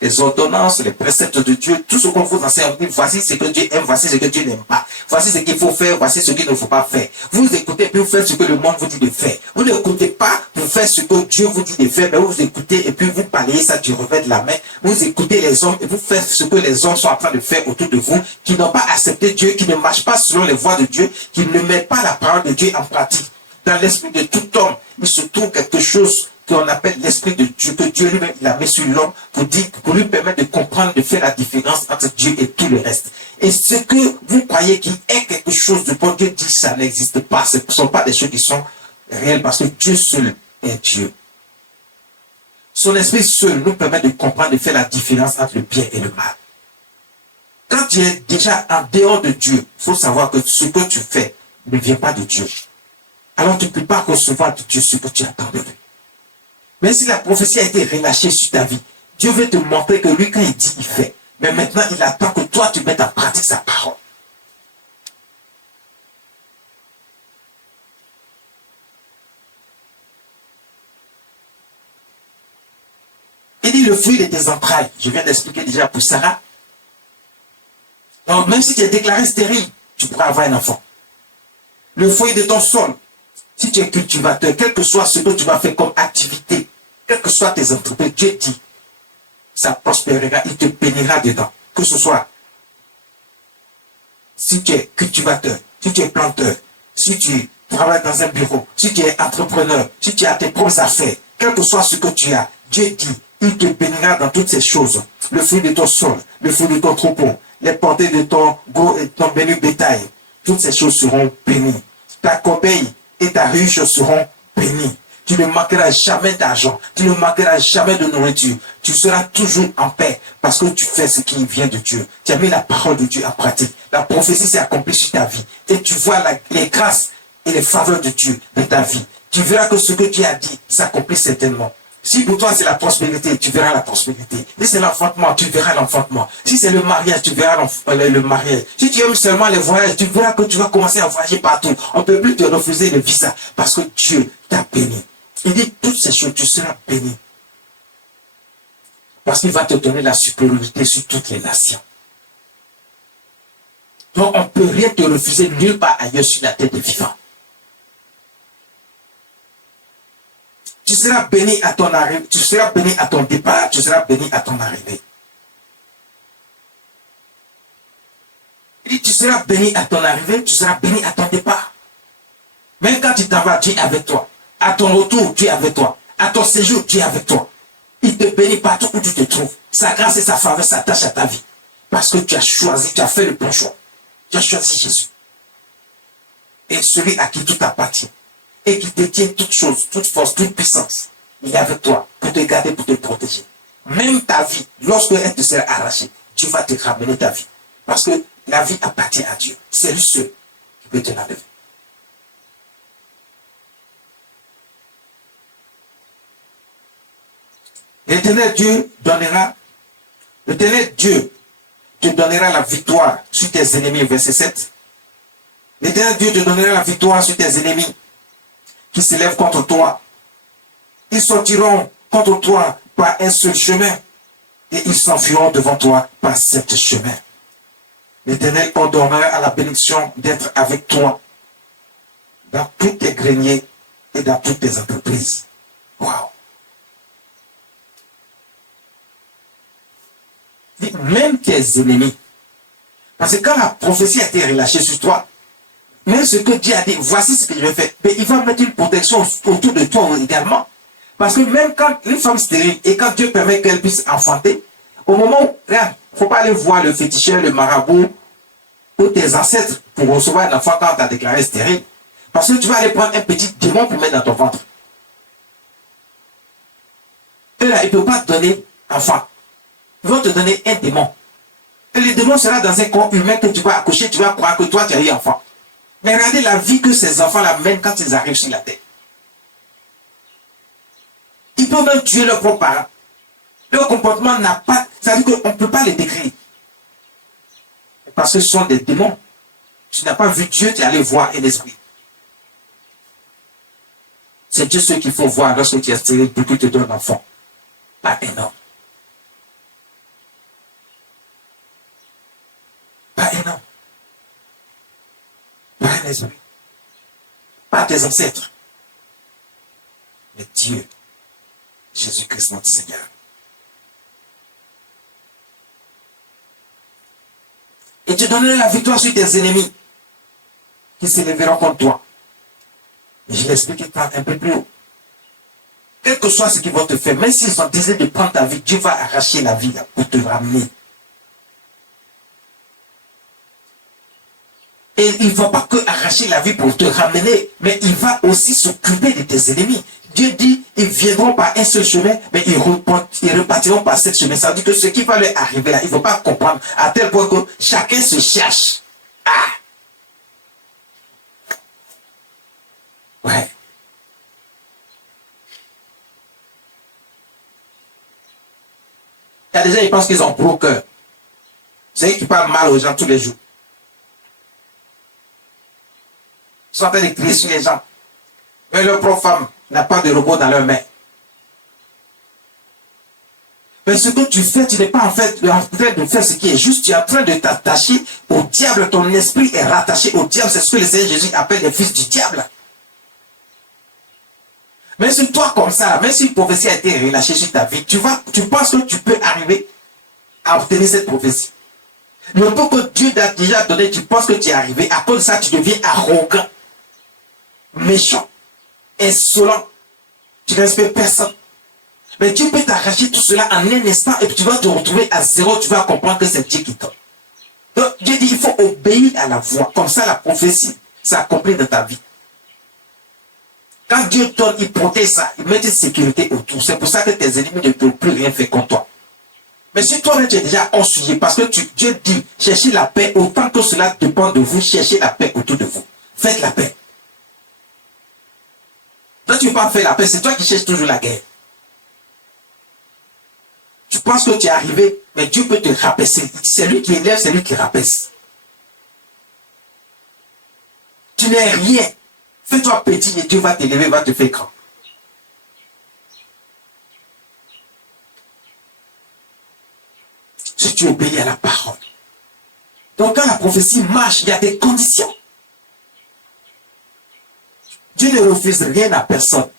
les ordonnances, les préceptes de Dieu, tout ce qu'on vous enseigne. Voici ce que Dieu aime, voici ce que Dieu n'aime pas. Voici ce qu'il faut faire, voici ce qu'il ne faut pas faire. Vous écoutez puis vous faites ce que le monde vous dit de faire. Vous n'écoutez pas pour faire ce que Dieu vous dit de faire, mais vous écoutez et puis vous balayez ça du revers de la main. Vous écoutez les hommes et vous faites ce que les hommes sont en train de faire autour de vous, qui n'ont pas accepté Dieu, qui ne marchent pas selon les voies de Dieu, qui ne mettent pas la parole de Dieu en pratique. Dans l'esprit de tout homme, il se trouve quelque chose qu'on appelle l'esprit de Dieu, que Dieu lui-même il a mis sur l'homme pour lui permettre de comprendre, de faire la différence entre Dieu et tout le reste. Et ce que vous croyez qu'il est quelque chose de bon, Dieu dit que ça n'existe pas. Ce ne sont pas des choses qui sont réelles parce que Dieu seul est Dieu. Son esprit seul nous permet de comprendre, de faire la différence entre le bien et le mal. Quand tu es déjà en dehors de Dieu, il faut savoir que ce que tu fais ne vient pas de Dieu. Alors tu ne peux pas recevoir de Dieu ce que tu attends de lui. Mais si la prophétie a été relâchée sur ta vie, Dieu veut te montrer que lui, quand il dit, il fait. Mais maintenant, il attend que toi, tu mettes en pratique sa parole. Il dit le fruit de tes entrailles. Je viens d'expliquer déjà pour Sarah. Donc, même si tu es déclaré stérile, tu pourras avoir un enfant. Le fruit de ton sol. Si tu es cultivateur, quel que soit ce que tu vas faire comme activité, quelles que soient tes entreprises, Dieu dit, ça prospérera, il te bénira dedans. Que ce soit, si tu es cultivateur, si tu es planteur, si tu travailles dans un bureau, si tu es entrepreneur, si tu as tes propres affaires, quel que soit ce que tu as, Dieu dit, il te bénira dans toutes ces choses. Le fruit de ton sol, le fruit de ton troupeau, les portées de ton gros et ton béni bétail, toutes ces choses seront bénies. Ta corbeille et ta ruche seront bénies. Tu ne manqueras jamais d'argent. Tu ne manqueras jamais de nourriture. Tu seras toujours en paix parce que tu fais ce qui vient de Dieu. Tu as mis la parole de Dieu en pratique. La prophétie s'est accomplie sur ta vie. Et tu vois les grâces et les faveurs de Dieu dans ta vie. Tu verras que ce que Dieu a dit s'accomplit certainement. Si pour toi c'est la prospérité, tu verras la prospérité. Si c'est l'enfantement, tu verras l'enfantement. Si c'est le mariage, tu verras le mariage. Si tu aimes seulement les voyages, tu verras que tu vas commencer à voyager partout. On ne peut plus te refuser le visa parce que Dieu t'a béni. Il dit toutes ces choses, tu seras béni. Parce qu'il va te donner la supériorité sur toutes les nations. Donc on ne peut rien te refuser nulle part ailleurs sur la terre des vivants. Tu seras béni à ton arrivée, tu seras béni à ton départ, tu seras béni à ton arrivée. Il dit, tu seras béni à ton arrivée, tu seras béni à ton départ. Même quand tu t'en vas, Dieu est avec toi. À ton retour, Dieu est avec toi. À ton séjour, Dieu est avec toi. Il te bénit partout où tu te trouves. Sa grâce et sa faveur s'attachent à ta vie. Parce que tu as choisi, tu as fait le bon choix. Tu as choisi Jésus. Et celui à qui tout appartient. Et qui détient toute chose, toute force, toute puissance. Il est avec toi pour te garder, pour te protéger. Même ta vie, lorsque elle te sera arrachée, Dieu va te ramener ta vie. Parce que la vie appartient à Dieu. C'est lui seul qui peut te l'enlever. L'éternel Dieu te donnera la victoire sur tes ennemis, verset 7. L'éternel Dieu te donnera la victoire sur tes ennemis qui s'élèvent contre toi. Ils sortiront contre toi par un seul chemin et ils s'enfuiront devant toi par 7 chemins. L'Éternel ordonnera à la bénédiction d'être avec toi dans tous tes greniers et dans toutes tes entreprises. Waouh! Même tes ennemis. Parce que quand la prophétie a été relâchée sur toi, même ce que Dieu a dit, voici ce que je vais faire, mais il va mettre une protection autour de toi également. Parce que même quand une femme stérile, et quand Dieu permet qu'elle puisse enfanter, au moment où, regarde, il ne faut pas aller voir le féticheur, le marabout, ou tes ancêtres pour recevoir un enfant quand tu as déclaré stérile. Parce que tu vas aller prendre un petit démon pour mettre dans ton ventre. Et là, il ne peut pas te donner enfant. Ils vont te donner un démon. Et le démon sera dans un corps humain que tu vas accoucher, tu vas croire que toi tu as eu enfant. Mais regardez la vie que ces enfants-là mènent quand ils arrivent sur la terre. Ils peuvent même tuer leurs propres parents. Leur comportement n'a pas... C'est-à-dire qu'on ne peut pas les décrire. Parce que ce sont des démons. Tu n'as pas vu Dieu, tu es allé voir un esprit. C'est Dieu ce qu'il faut voir lorsque tu es stérile pour qu'il te donne un enfant. Pas un homme. Pas un homme. Pas un esprit. Pas tes ancêtres. Mais Dieu. Jésus-Christ notre Seigneur. Et tu donneras la victoire sur tes ennemis qui s'élèveront contre toi. Et je l'explique un peu plus haut. Quel que soit ce qu'ils vont te faire, même s'ils ont décidé de prendre ta vie, Dieu va arracher la vie pour te ramener. Et il ne va pas que arracher la vie pour te ramener, mais il va aussi s'occuper de tes ennemis. Dieu dit, ils viendront par un seul chemin, mais ils repartiront par 7 chemins. Ça veut dire que ce qui va leur arriver là, il ne faut pas comprendre, à tel point que chacun se cherche. Ah! Ouais. Il y a des gens qui pensent qu'ils ont gros cœur. C'est eux qui parlent mal aux gens tous les jours. Ils sont en train de crier sur les gens. Mais leur propre femme n'a pas de robot dans leurs mains. Mais ce que tu fais, tu n'es pas en train de faire ce qui est juste. Tu es en train de t'attacher au diable. Ton esprit est rattaché au diable. C'est ce que le Seigneur Jésus appelle les fils du diable. Mais si toi comme ça, même si une prophétie a été relâchée sur ta vie, tu penses que tu peux arriver à obtenir cette prophétie. Le peu que Dieu t'a déjà donné, tu penses que tu es arrivé. À cause de ça, tu deviens arrogant, méchant, insolent. Tu ne respectes personne. Mais Dieu peut t'arracher tout cela en un instant et puis tu vas te retrouver à zéro. Tu vas comprendre que c'est Dieu qui donne. Donc Dieu dit il faut obéir à la voix. Comme ça, la prophétie s'accomplit dans ta vie. Quand Dieu donne, il protège ça. Il met une sécurité autour. C'est pour ça que tes ennemis ne peuvent plus rien faire contre toi. Mais si toi-même tu es déjà hors sujet, parce que Dieu dit, cherchez la paix, autant que cela dépend de vous, cherchez la paix autour de vous. Faites la paix. Toi, tu ne veux pas faire la paix, c'est toi qui cherches toujours la guerre. Tu penses que tu es arrivé, mais Dieu peut te rabaisser. C'est lui qui élève, c'est lui qui rabaisse. Tu n'es rien. Fais-toi petit et Dieu va t'élever, va te faire grand. Si tu obéis à la parole. Donc quand la prophétie marche, il y a des conditions. Dieu ne refuse rien à personne.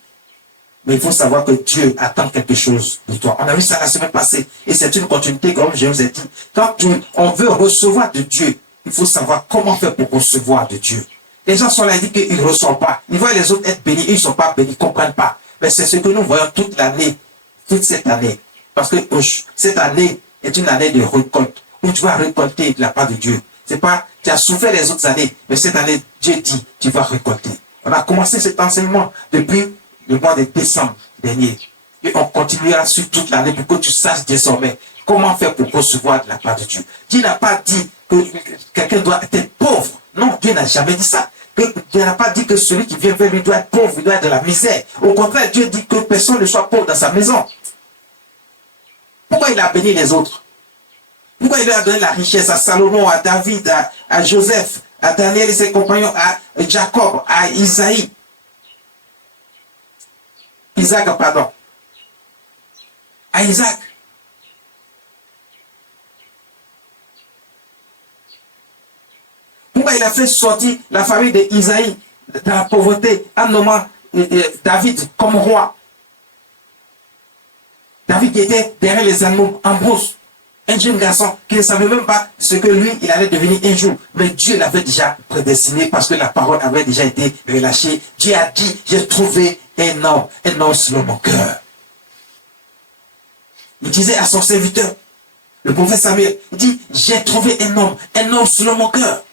Mais il faut savoir que Dieu attend quelque chose de toi. On a vu ça la semaine passée. Et c'est une continuité, comme je vous ai dit. Quand on veut recevoir de Dieu, il faut savoir comment faire pour recevoir de Dieu. Les gens sont là, ils disent qu'ils ne reçoivent pas. Ils voient les autres être bénis, ils ne sont pas bénis, ils ne comprennent pas. Mais c'est ce que nous voyons toute l'année, toute cette année. Parce que cette année est une année de récolte. où tu vas récolter de la part de Dieu. C'est pas, tu as souffert les autres années, mais cette année, Dieu dit, tu vas récolter. On a commencé cet enseignement depuis le mois de décembre dernier. Et on continuera sur toute l'année pour que tu saches désormais comment faire pour recevoir de la part de Dieu. Dieu n'a pas dit que quelqu'un doit être pauvre. Non, Dieu n'a jamais dit ça. Dieu n'a pas dit que celui qui vient vers lui doit être pauvre, il doit être de la misère. Au contraire, Dieu dit que personne ne soit pauvre dans sa maison. Pourquoi il a béni les autres? Pourquoi il lui a donné la richesse à Salomon, à David, à Joseph, à Daniel et ses compagnons, à Jacob, à Isaac, pardon. À Isaac. Pourquoi il a fait sortir la famille d'Isaïe dans la pauvreté en nommant David comme roi? David qui était derrière les animaux en brousse. Un jeune garçon qui ne savait même pas ce que lui, il allait devenir un jour. Mais Dieu l'avait déjà prédestiné parce que la parole avait déjà été relâchée. Dieu a dit, j'ai trouvé un homme selon mon cœur. Il disait à son serviteur, le prophète Samuel, il dit, j'ai trouvé un homme selon mon cœur.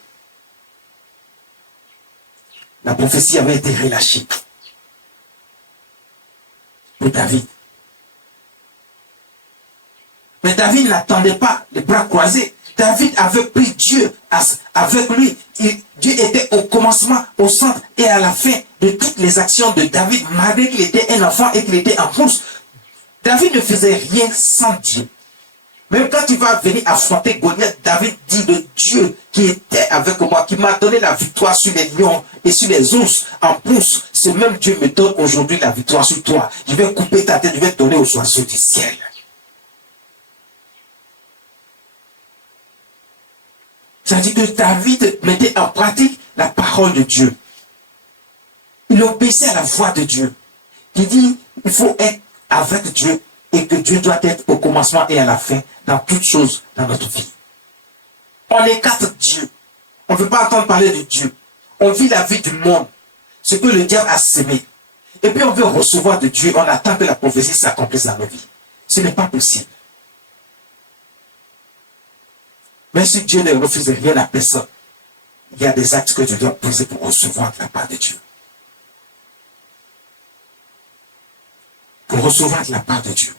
La prophétie avait été relâchée pour David. Mais David n'attendait pas les bras croisés. David avait pris Dieu avec lui. Dieu était au commencement, au centre et à la fin de toutes les actions de David, malgré qu'il était un enfant et qu'il était en pousse. David ne faisait rien sans Dieu. Même quand il va venir affronter Goliath, David dit de Dieu qui était avec moi, qui m'a donné la victoire sur les lions et sur les ours en pousse. Ce même Dieu me donne aujourd'hui la victoire sur toi. Je vais couper ta tête, je vais te donner aux oiseaux du ciel. Ça dit que David mettait en pratique la parole de Dieu. Il obéissait à la voix de Dieu. Il dit, il faut être avec Dieu et que Dieu doit être au commencement et à la fin dans toutes choses dans notre vie. On écarte Dieu. On ne veut pas entendre parler de Dieu. On vit la vie du monde, ce que le diable a sémé. Et puis on veut recevoir de Dieu, on attend que la prophétie s'accomplisse dans nos vies. Ce n'est pas possible. Mais si Dieu ne refuse rien à personne, il y a des actes que tu dois poser pour recevoir de la part de Dieu. Pour recevoir de la part de Dieu.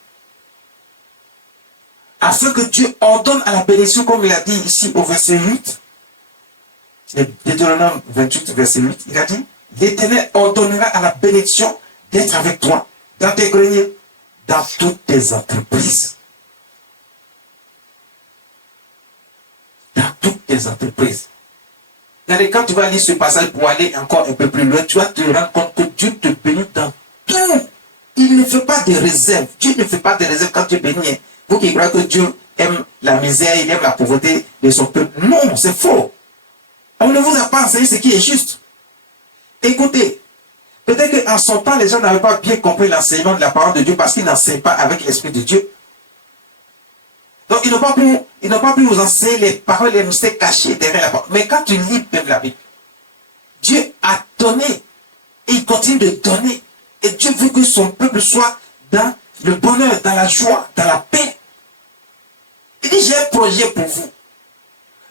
Afin que Dieu ordonne à la bénédiction, comme il a dit ici au verset 8, Deutéronome 28, verset 8, il a dit, l'Éternel ordonnera à la bénédiction d'être avec toi, dans tes greniers, dans toutes tes entreprises. Dans toutes tes entreprises. Regardez, quand tu vas lire ce passage pour aller encore un peu plus loin, tu vas te rendre compte que Dieu te bénit dans tout. Il ne fait pas de réserve. Dieu ne fait pas de réserve quand Dieu bénit. Vous qui croyez que Dieu aime la misère, il aime la pauvreté de son peuple. Non, c'est faux. On ne vous a pas enseigné ce qui est juste. Écoutez, peut-être qu'en son temps, les gens n'avaient pas bien compris l'enseignement de la parole de Dieu parce qu'ils n'enseignent pas avec l'Esprit de Dieu. Donc, ils n'ont pas pu vous enseigner les paroles, les mystères cachés derrière la parole. Mais quand tu lis même la Bible, Dieu a donné et il continue de donner. Et Dieu veut que son peuple soit dans le bonheur, dans la joie, dans la paix. Il dit, j'ai un projet pour vous.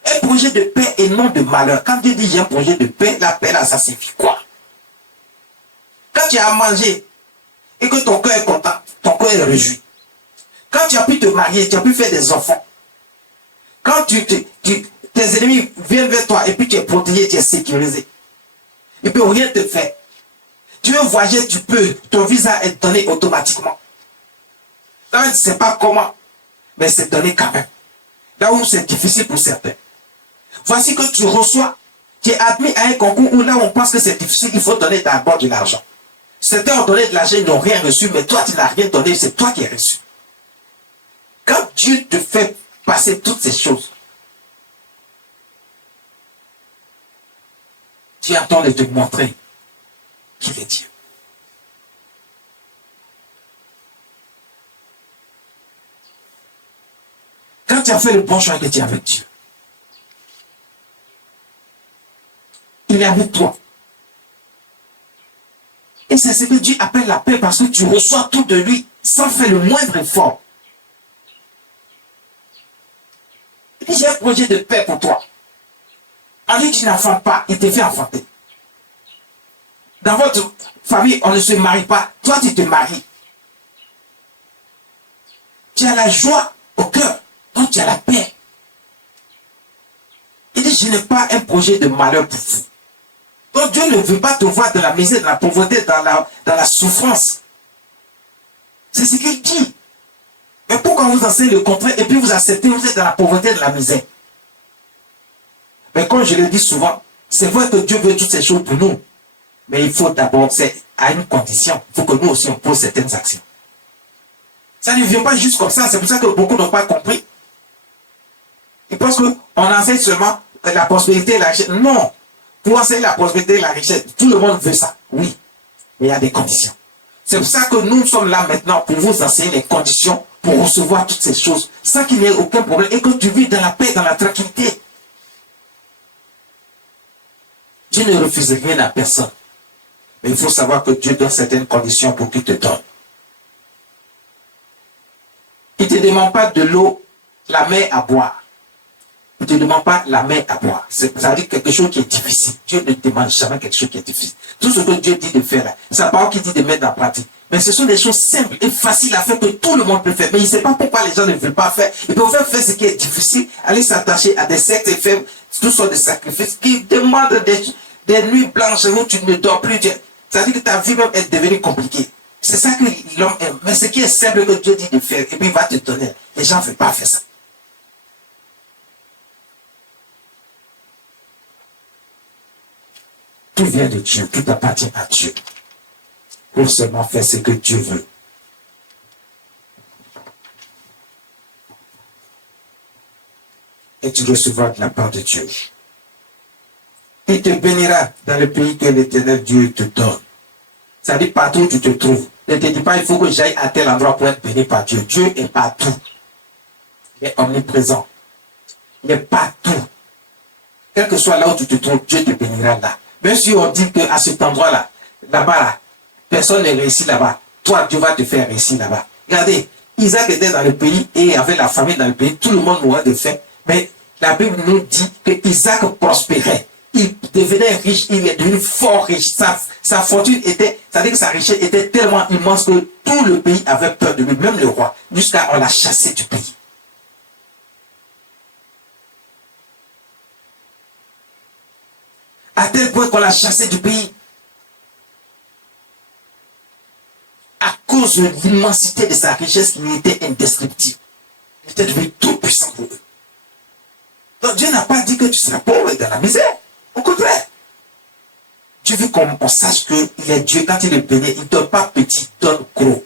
Un projet de paix et non de malheur. Quand Dieu dit, j'ai un projet de paix, la paix là, ça signifie quoi? Quand tu as mangé et que ton cœur est content, ton cœur est réjoui. Quand tu as pu te marier, tu as pu faire des enfants. Quand tes ennemis viennent vers toi et puis tu es protégé, tu es sécurisé. Il ne peut rien te faire. Tu veux voyager, tu peux. Ton visa est donné automatiquement. Tu ne sais pas comment, mais c'est donné quand même. Là où c'est difficile pour certains. Voici que tu reçois, tu es admis à un concours où là où on pense que c'est difficile, il faut donner d'abord de l'argent. Certains ont donné de l'argent, ils n'ont rien reçu, mais toi tu n'as rien donné, c'est toi qui as reçu. Quand Dieu te fait passer toutes ces choses, tu attends de te montrer qu'il est Dieu. Quand tu as fait le bon choix que tu es avec Dieu, il est avec toi. Et c'est ce que Dieu appelle la paix parce que tu reçois tout de lui sans faire le moindre effort. Il dit, j'ai un projet de paix pour toi. On dit que tu n'enfantes pas, il te fait enfanter. Dans votre famille, on ne se marie pas. Toi, tu te maries. Tu as la joie au cœur. Donc, tu as la paix. Il dit, je n'ai pas un projet de malheur pour vous. Donc, Dieu ne veut pas te voir dans la misère, dans la pauvreté, dans la souffrance. C'est ce qu'il dit. Mais pourquoi vous enseignez le contraire et puis vous acceptez, vous êtes dans la pauvreté, dans la misère? Mais comme je le dis souvent, c'est vrai que Dieu veut toutes ces choses pour nous. Mais il faut d'abord, c'est à une condition. Il faut que nous aussi on pose certaines actions. Ça ne vient pas juste comme ça. C'est pour ça que beaucoup n'ont pas compris. Ils pensent qu'on enseigne seulement la prospérité et la richesse. Non. Pour enseigner la prospérité et la richesse, tout le monde veut ça. Oui. Mais il y a des conditions. C'est pour ça que nous sommes là maintenant pour vous enseigner les conditions pour recevoir toutes ces choses sans qu'il n'y ait aucun problème et que tu vis dans la paix, dans la tranquillité. Dieu ne refuse rien à personne. Mais il faut savoir que Dieu donne certaines conditions pour qu'il te donne. Il ne te demande pas de l'eau, la mer à boire. Il ne te demande pas la mer à boire. Ça veut dire quelque chose qui est difficile. Dieu ne te demande jamais quelque chose qui est difficile. Tout ce que Dieu dit de faire, c'est la parole qui dit de mettre en pratique. Mais ce sont des choses simples et faciles à faire que tout le monde peut faire. Mais il ne sait pas pourquoi les gens ne veulent pas faire. Ils peuvent faire ce qui est difficile, aller s'attacher à des sectes et faire toutes sortes de sacrifices qui demandent des nuits blanches où tu ne dors plus. Ça veut dire que ta vie même est devenue compliquée. C'est ça que l'homme aime. Mais ce qui est simple que Dieu dit de faire, et puis il va te donner. Les gens ne veulent pas faire ça. Tout vient de Dieu, tout appartient à Dieu. Pour seulement faire ce que Dieu veut. Et tu recevras de la part de Dieu. Il te bénira dans le pays que l'Éternel Dieu te donne. Ça dit partout où tu te trouves. Ne te dis pas, il faut que j'aille à tel endroit pour être béni par Dieu. Dieu est partout. Il est omniprésent. Il est partout. Quel que soit là où tu te trouves, Dieu te bénira là. Même si on dit qu'à cet endroit-là, là-bas, là, personne n'est réussi là-bas. Toi, Dieu va te faire réussir là-bas. Regardez, Isaac était dans le pays et avait la famille dans le pays. Tout le monde mourait de faim. Mais la Bible nous dit que Isaac prospérait. Il devenait riche, il est devenu fort riche. Sa fortune était, c'est-à-dire que sa richesse était tellement immense que tout le pays avait peur de lui, même le roi, jusqu'à on l'a chassé du pays. À tel point qu'on l'a chassé du pays. À cause de l'immensité de sa richesse, il était indescriptible. Il était devenu tout puissant pour eux. Donc Dieu n'a pas dit que tu seras pauvre et dans la misère. Au contraire. Dieu veut qu'on sache qu'il est Dieu. Quand il est béni, il ne donne pas petit, il donne gros.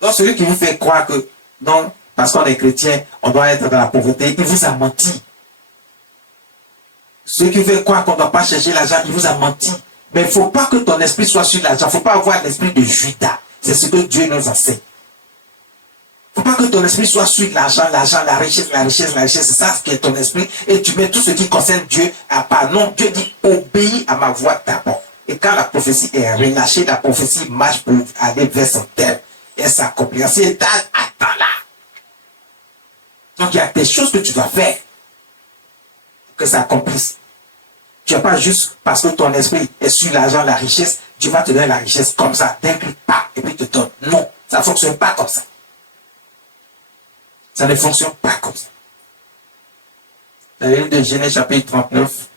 Donc celui qui vous fait croire que non, parce qu'on est chrétien, on doit être dans la pauvreté, il vous a menti. Celui qui veut croire qu'on ne doit pas chercher l'argent, il vous a menti. Mais il ne faut pas que ton esprit soit sur l'argent. Il ne faut pas avoir l'esprit de Judas. C'est ce que Dieu nous enseigne. Il ne faut pas que ton esprit soit sur l'argent, la richesse. C'est ça qui est ton esprit. Et tu mets tout ce qui concerne Dieu à part. Non, Dieu dit, obéis à ma voix d'abord. Et quand la prophétie est relâchée, la prophétie marche pour aller vers son terme. Et s'accomplir. C'est attends-là. Donc il y a des choses que tu dois faire. Que ça accomplisse. Tu n'as pas juste parce que ton esprit est sur l'argent, la richesse, tu vas te donner la richesse comme ça, d'un clic, pas, et puis te donne. Non, ça ne fonctionne pas comme ça. Ça ne fonctionne pas comme ça. Dans le livre de Genèse chapitre 39,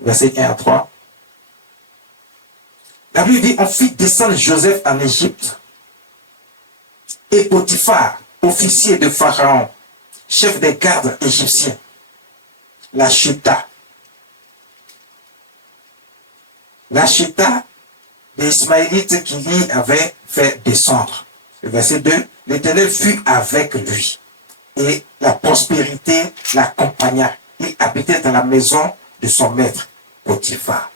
verset 1 à 3, la Bible dit, on fit descendre Joseph en Égypte, et Potiphar, officier de Pharaon, chef des gardes égyptiens, l'acheta. L'acheta des Ismaélites qui lui avait fait descendre. Le verset 2, l'Éternel fut avec lui et la prospérité l'accompagna. Il habitait dans la maison de son maître, Potiphar.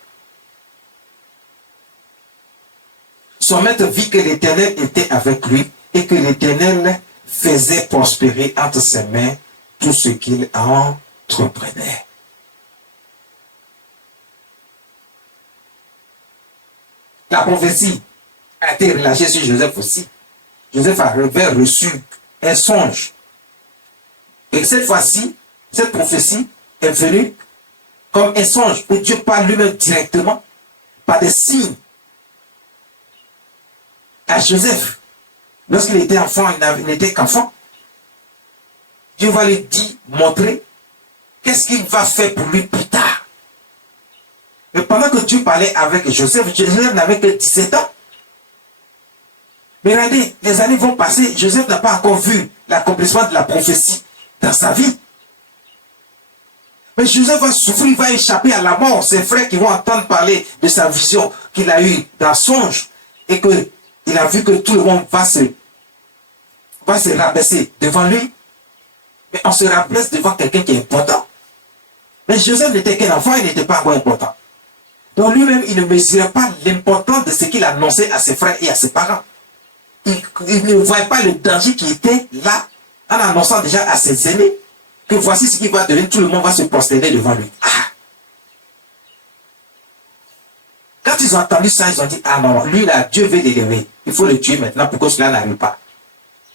Son maître vit que l'Éternel était avec lui et que l'Éternel faisait prospérer entre ses mains tout ce qu'il entreprenait. La prophétie a été relâchée sur Joseph aussi. Joseph avait reçu un songe. Et cette fois-ci, cette prophétie est venue comme un songe où Dieu parle lui-même directement par des signes à Joseph. Lorsqu'il était enfant, il n'était qu'enfant. Dieu va lui dire, montrer qu'est-ce qu'il va faire pour lui plus tard. Et pendant que Dieu parlait avec Joseph, Joseph n'avait que 17 ans. Mais regardez, les années vont passer, Joseph n'a pas encore vu l'accomplissement de la prophétie dans sa vie. Mais Joseph va souffrir, il va échapper à la mort. Ses frères qui vont entendre parler de sa vision qu'il a eue dans songe et qu'il a vu que tout le monde va se rabaisser devant lui. Mais on se rabaisse devant quelqu'un qui est important. Mais Joseph n'était qu'un enfant, il n'était pas encore important. Donc lui-même, il ne mesurait pas l'importance de ce qu'il annonçait à ses frères et à ses parents. Il ne voyait pas le danger qui était là, en annonçant déjà à ses aînés que voici ce qui va devenir, tout le monde va se prosterner devant lui. Ah. Quand ils ont entendu ça, ils ont dit, ah non, lui là, Dieu veut l'élever. Il faut le tuer maintenant pour que cela n'arrive pas.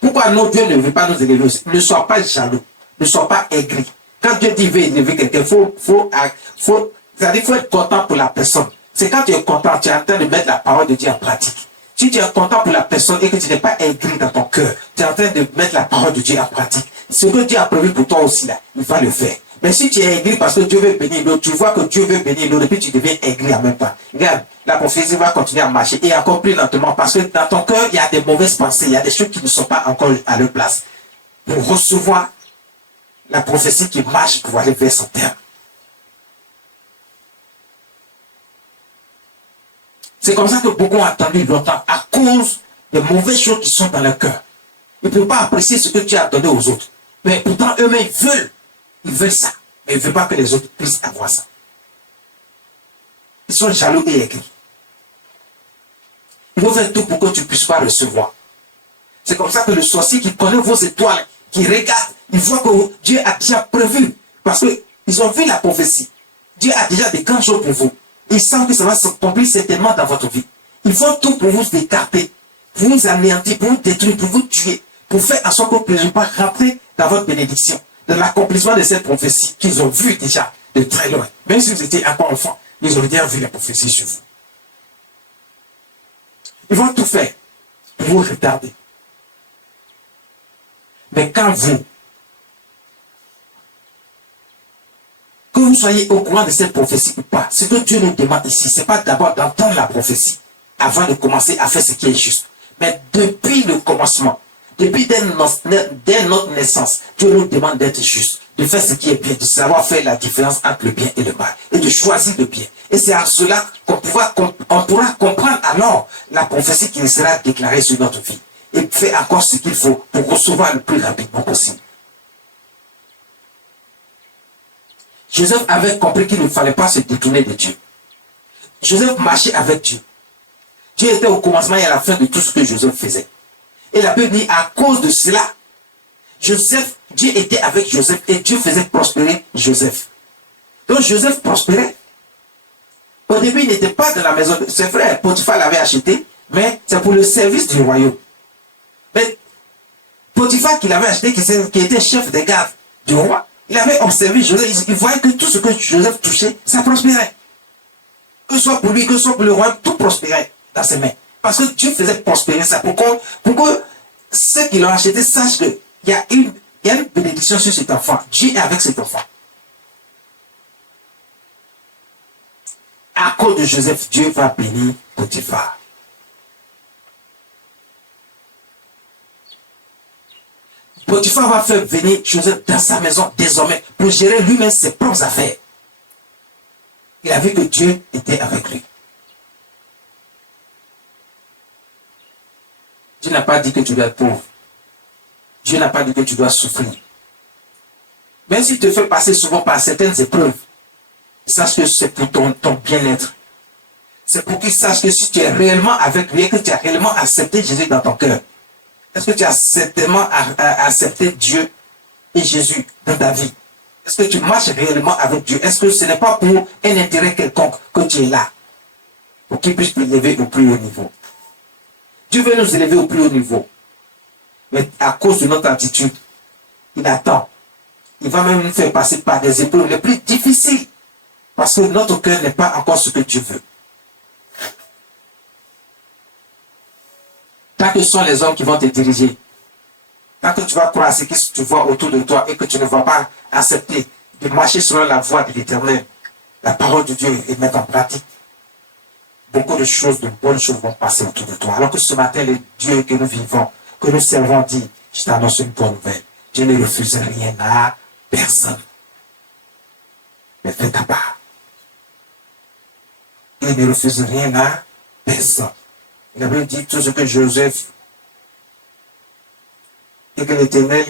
Pourquoi non, Dieu ne veut pas nous élever aussi? Ne sois pas jaloux, ne sois pas aigri. Quand Dieu dit veut élever quelqu'un, c'est-à-dire faut être content pour la personne. C'est quand tu es content, tu es en train de mettre la parole de Dieu en pratique. Si tu es content pour la personne et que tu n'es pas aigri dans ton cœur, tu es en train de mettre la parole de Dieu en pratique. Ce que Dieu a prévu pour toi aussi là, il va le faire. Mais si tu es aigri parce que Dieu veut bénir l'autre, tu vois que Dieu veut bénir l'autre, et puis tu deviens aigri en même temps. Regarde, la prophétie va continuer à marcher et encore plus lentement parce que dans ton cœur, il y a des mauvaises pensées, il y a des choses qui ne sont pas encore à leur place. Pour recevoir la prophétie qui marche pour aller vers son terme. C'est comme ça que beaucoup ont attendu longtemps à cause des mauvaises choses qui sont dans leur cœur. Ils ne peuvent pas apprécier ce que tu as donné aux autres. Mais pourtant, eux-mêmes, ils veulent ça. Mais ils ne veulent pas que les autres puissent avoir ça. Ils sont jaloux et aigris. Ils vont faire tout pour que tu ne puisses pas recevoir. C'est comme ça que le sorcier qui connaît vos étoiles, qui regarde, il voit que Dieu a déjà prévu. Parce qu'ils ont vu la prophétie. Dieu a déjà des grandes choses pour vous. Ils sentent que ça va s'accomplir certainement dans votre vie. Ils font tout pour vous écarter, pour vous anéantir, pour vous détruire, pour vous tuer, pour faire en sorte que vous ne puissiez pas rentrer dans votre bénédiction, dans l'accomplissement de cette prophétie qu'ils ont vue déjà de très loin. Même si vous étiez encore enfant, ils ont bien vu la prophétie sur vous. Ils vont tout faire pour vous retarder. Mais quand que vous soyez au courant de cette prophétie ou pas, ce que Dieu nous demande ici, ce n'est pas d'abord d'entendre la prophétie avant de commencer à faire ce qui est juste. Mais depuis le commencement, depuis dès notre naissance, Dieu nous demande d'être juste, de faire ce qui est bien, de savoir faire la différence entre le bien et le mal, et de choisir le bien. Et c'est à cela qu'on pourra comprendre alors la prophétie qui sera déclarée sur notre vie, et faire encore ce qu'il faut pour recevoir le plus rapidement possible. Joseph avait compris qu'il ne fallait pas se détourner de Dieu. Joseph marchait avec Dieu. Dieu était au commencement et à la fin de tout ce que Joseph faisait. Et la Bible dit, à cause de cela, Dieu était avec Joseph et Dieu faisait prospérer Joseph. Donc Joseph prospérait. Au début, il n'était pas dans la maison de ses frères. Potiphar l'avait acheté, mais c'est pour le service du royaume. Mais Potiphar qui l'avait acheté, qui était chef des gardes du roi, il avait observé Joseph, il voyait que tout ce que Joseph touchait, ça prospérait. Que ce soit pour lui, que ce soit pour le roi, tout prospérait dans ses mains. Parce que Dieu faisait prospérer ça pour que ceux qui l'ont acheté sachent qu'il y a une bénédiction sur cet enfant. Dieu est avec cet enfant. À cause de Joseph, Dieu va bénir Potiphar. Potiphar va faire venir Joseph dans sa maison désormais pour gérer lui-même ses propres affaires. Il a vu que Dieu était avec lui. Dieu n'a pas dit que tu dois être pauvre. Dieu n'a pas dit que tu dois souffrir. Même si tu te fais passer souvent par certaines épreuves, sache que c'est pour ton bien-être. C'est pour qu'il sache que si tu es réellement avec lui et que tu as réellement accepté Jésus dans ton cœur, est-ce que tu as certainement accepté Dieu et Jésus dans ta vie? Est-ce que tu marches réellement avec Dieu? Est-ce que ce n'est pas pour un intérêt quelconque que tu es là? Pour qu'il puisse te élever au plus haut niveau. Dieu veut nous élever au plus haut niveau. Mais à cause de notre attitude, il attend Il va même nous faire passer par des épreuves les plus difficiles. Parce que notre cœur n'est pas encore ce que Dieu veut. Tant que ce sont les hommes qui vont te diriger, tant que tu vas croire à ce que tu vois autour de toi et que tu ne vas pas accepter de marcher selon la voie de l'Éternel, la parole de Dieu et mettre en pratique, beaucoup de choses, de bonnes choses vont passer autour de toi. Alors que ce matin, le Dieu que nous vivons, que nous servons dit, je t'annonce une bonne nouvelle. Dieu ne refuse rien à personne. Mais fais ta part. Il ne refuse rien à personne. Il avait dit tout ce que Joseph et que l'Éternel,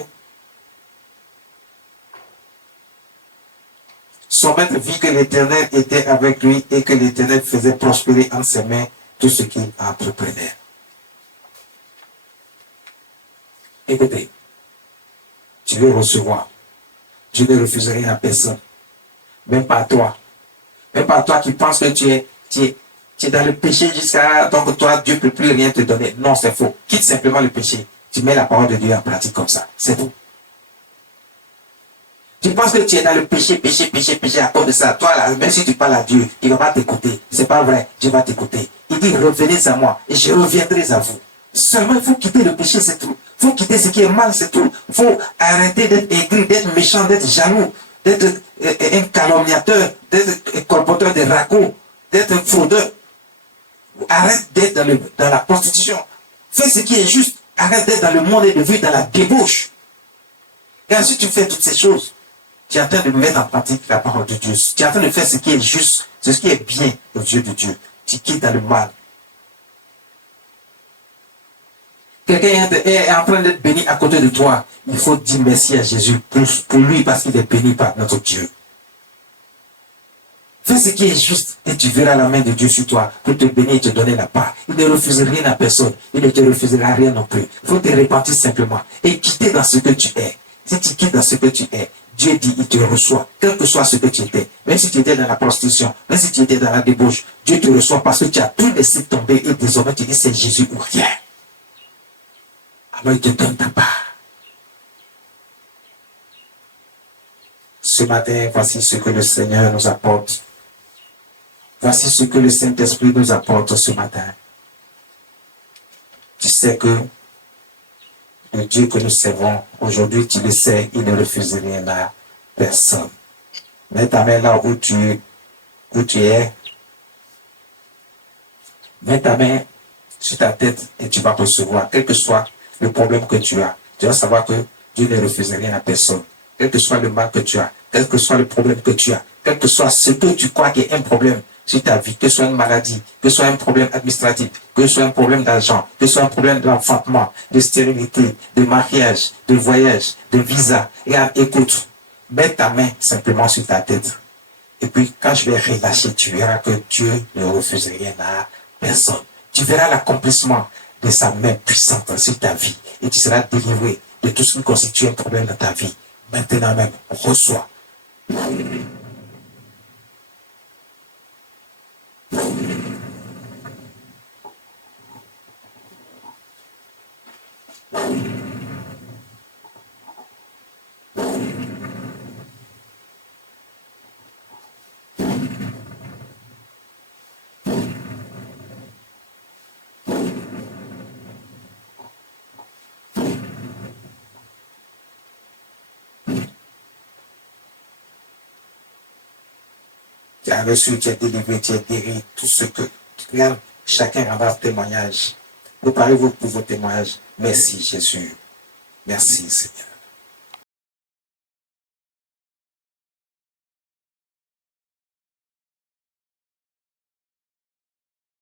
son maître vit que l'Éternel était avec lui et que l'Éternel faisait prospérer en ses mains tout ce qu'il entreprenait. Écoutez, tu veux recevoir. Dieu ne refuse rien à personne. Même pas à toi. Même pas à toi qui penses que tu es dans le péché jusqu'à... Donc toi, Dieu ne peut plus rien te donner. Non, c'est faux. Quitte simplement le péché. Tu mets la parole de Dieu en pratique comme ça. C'est tout. Tu penses que tu es dans le péché à cause de ça. Toi, là, même si tu parles à Dieu, il ne va pas t'écouter. C'est pas vrai. Dieu va t'écouter. Il dit, revenez à moi et je reviendrai à vous. Seulement, il faut quitter le péché, c'est tout. Il faut quitter ce qui est mal, c'est tout. Il faut arrêter d'être aigri, d'être méchant, d'être jaloux, d'être un calomniateur, d'être un colporteur de ragots, d'être un fraudeur. Arrête d'être dans la prostitution. Fais ce qui est juste. Arrête d'être dans le monde et de vivre dans la débauche. Et ensuite, tu fais toutes ces choses. Tu es en train de mettre en pratique la parole de Dieu. Tu es en train de faire ce qui est juste, ce qui est bien aux yeux de Dieu. Tu quittes dans le mal. Quelqu'un est en train d'être béni à côté de toi. Il faut dire merci à Jésus pour lui parce qu'il est béni par notre Dieu. Fais ce qui est juste et tu verras la main de Dieu sur toi pour te bénir et te donner la part. Il ne refuse rien à personne. Il ne te refusera rien non plus. Il faut te repentir simplement et quitter dans ce que tu es. Si tu quittes dans ce que tu es, Dieu dit, il te reçoit, quel que soit ce que tu étais. Même si tu étais dans la prostitution, même si tu étais dans la débauche, Dieu te reçoit parce que tu as tout laissé tomber et désormais tu dis c'est Jésus ou rien. Alors il te donne ta part. Ce matin, voici ce que le Seigneur nous apporte. Voici ce que le Saint-Esprit nous apporte ce matin. Tu sais que le Dieu que nous servons, aujourd'hui tu le sais, il ne refuse rien à personne. Mets ta main là où tu es. Mets ta main sur ta tête et tu vas recevoir, quel que soit le problème que tu as. Tu vas savoir que Dieu ne refuse rien à personne. Quel que soit le mal que tu as, quel que soit le problème que tu as, quel que soit ce que tu crois qui est un problème sur ta vie, que ce soit une maladie, que ce soit un problème administratif, que ce soit un problème d'argent, que ce soit un problème d'enfantement, de stérilité, de mariage, de voyage, de visa. Et écoute, mets ta main simplement sur ta tête. Et puis, quand je vais relâcher, tu verras que Dieu ne refuse rien à personne. Tu verras l'accomplissement de sa main puissante sur ta vie. Et tu seras délivré de tout ce qui constitue un problème dans ta vie. Maintenant même, reçois. Tu as reçu, tu es délivré, tu es guéri, tout ce que... Regarde, chacun rendra témoignage. Préparez-vous pour vos témoignages. Merci Jésus. Merci Seigneur.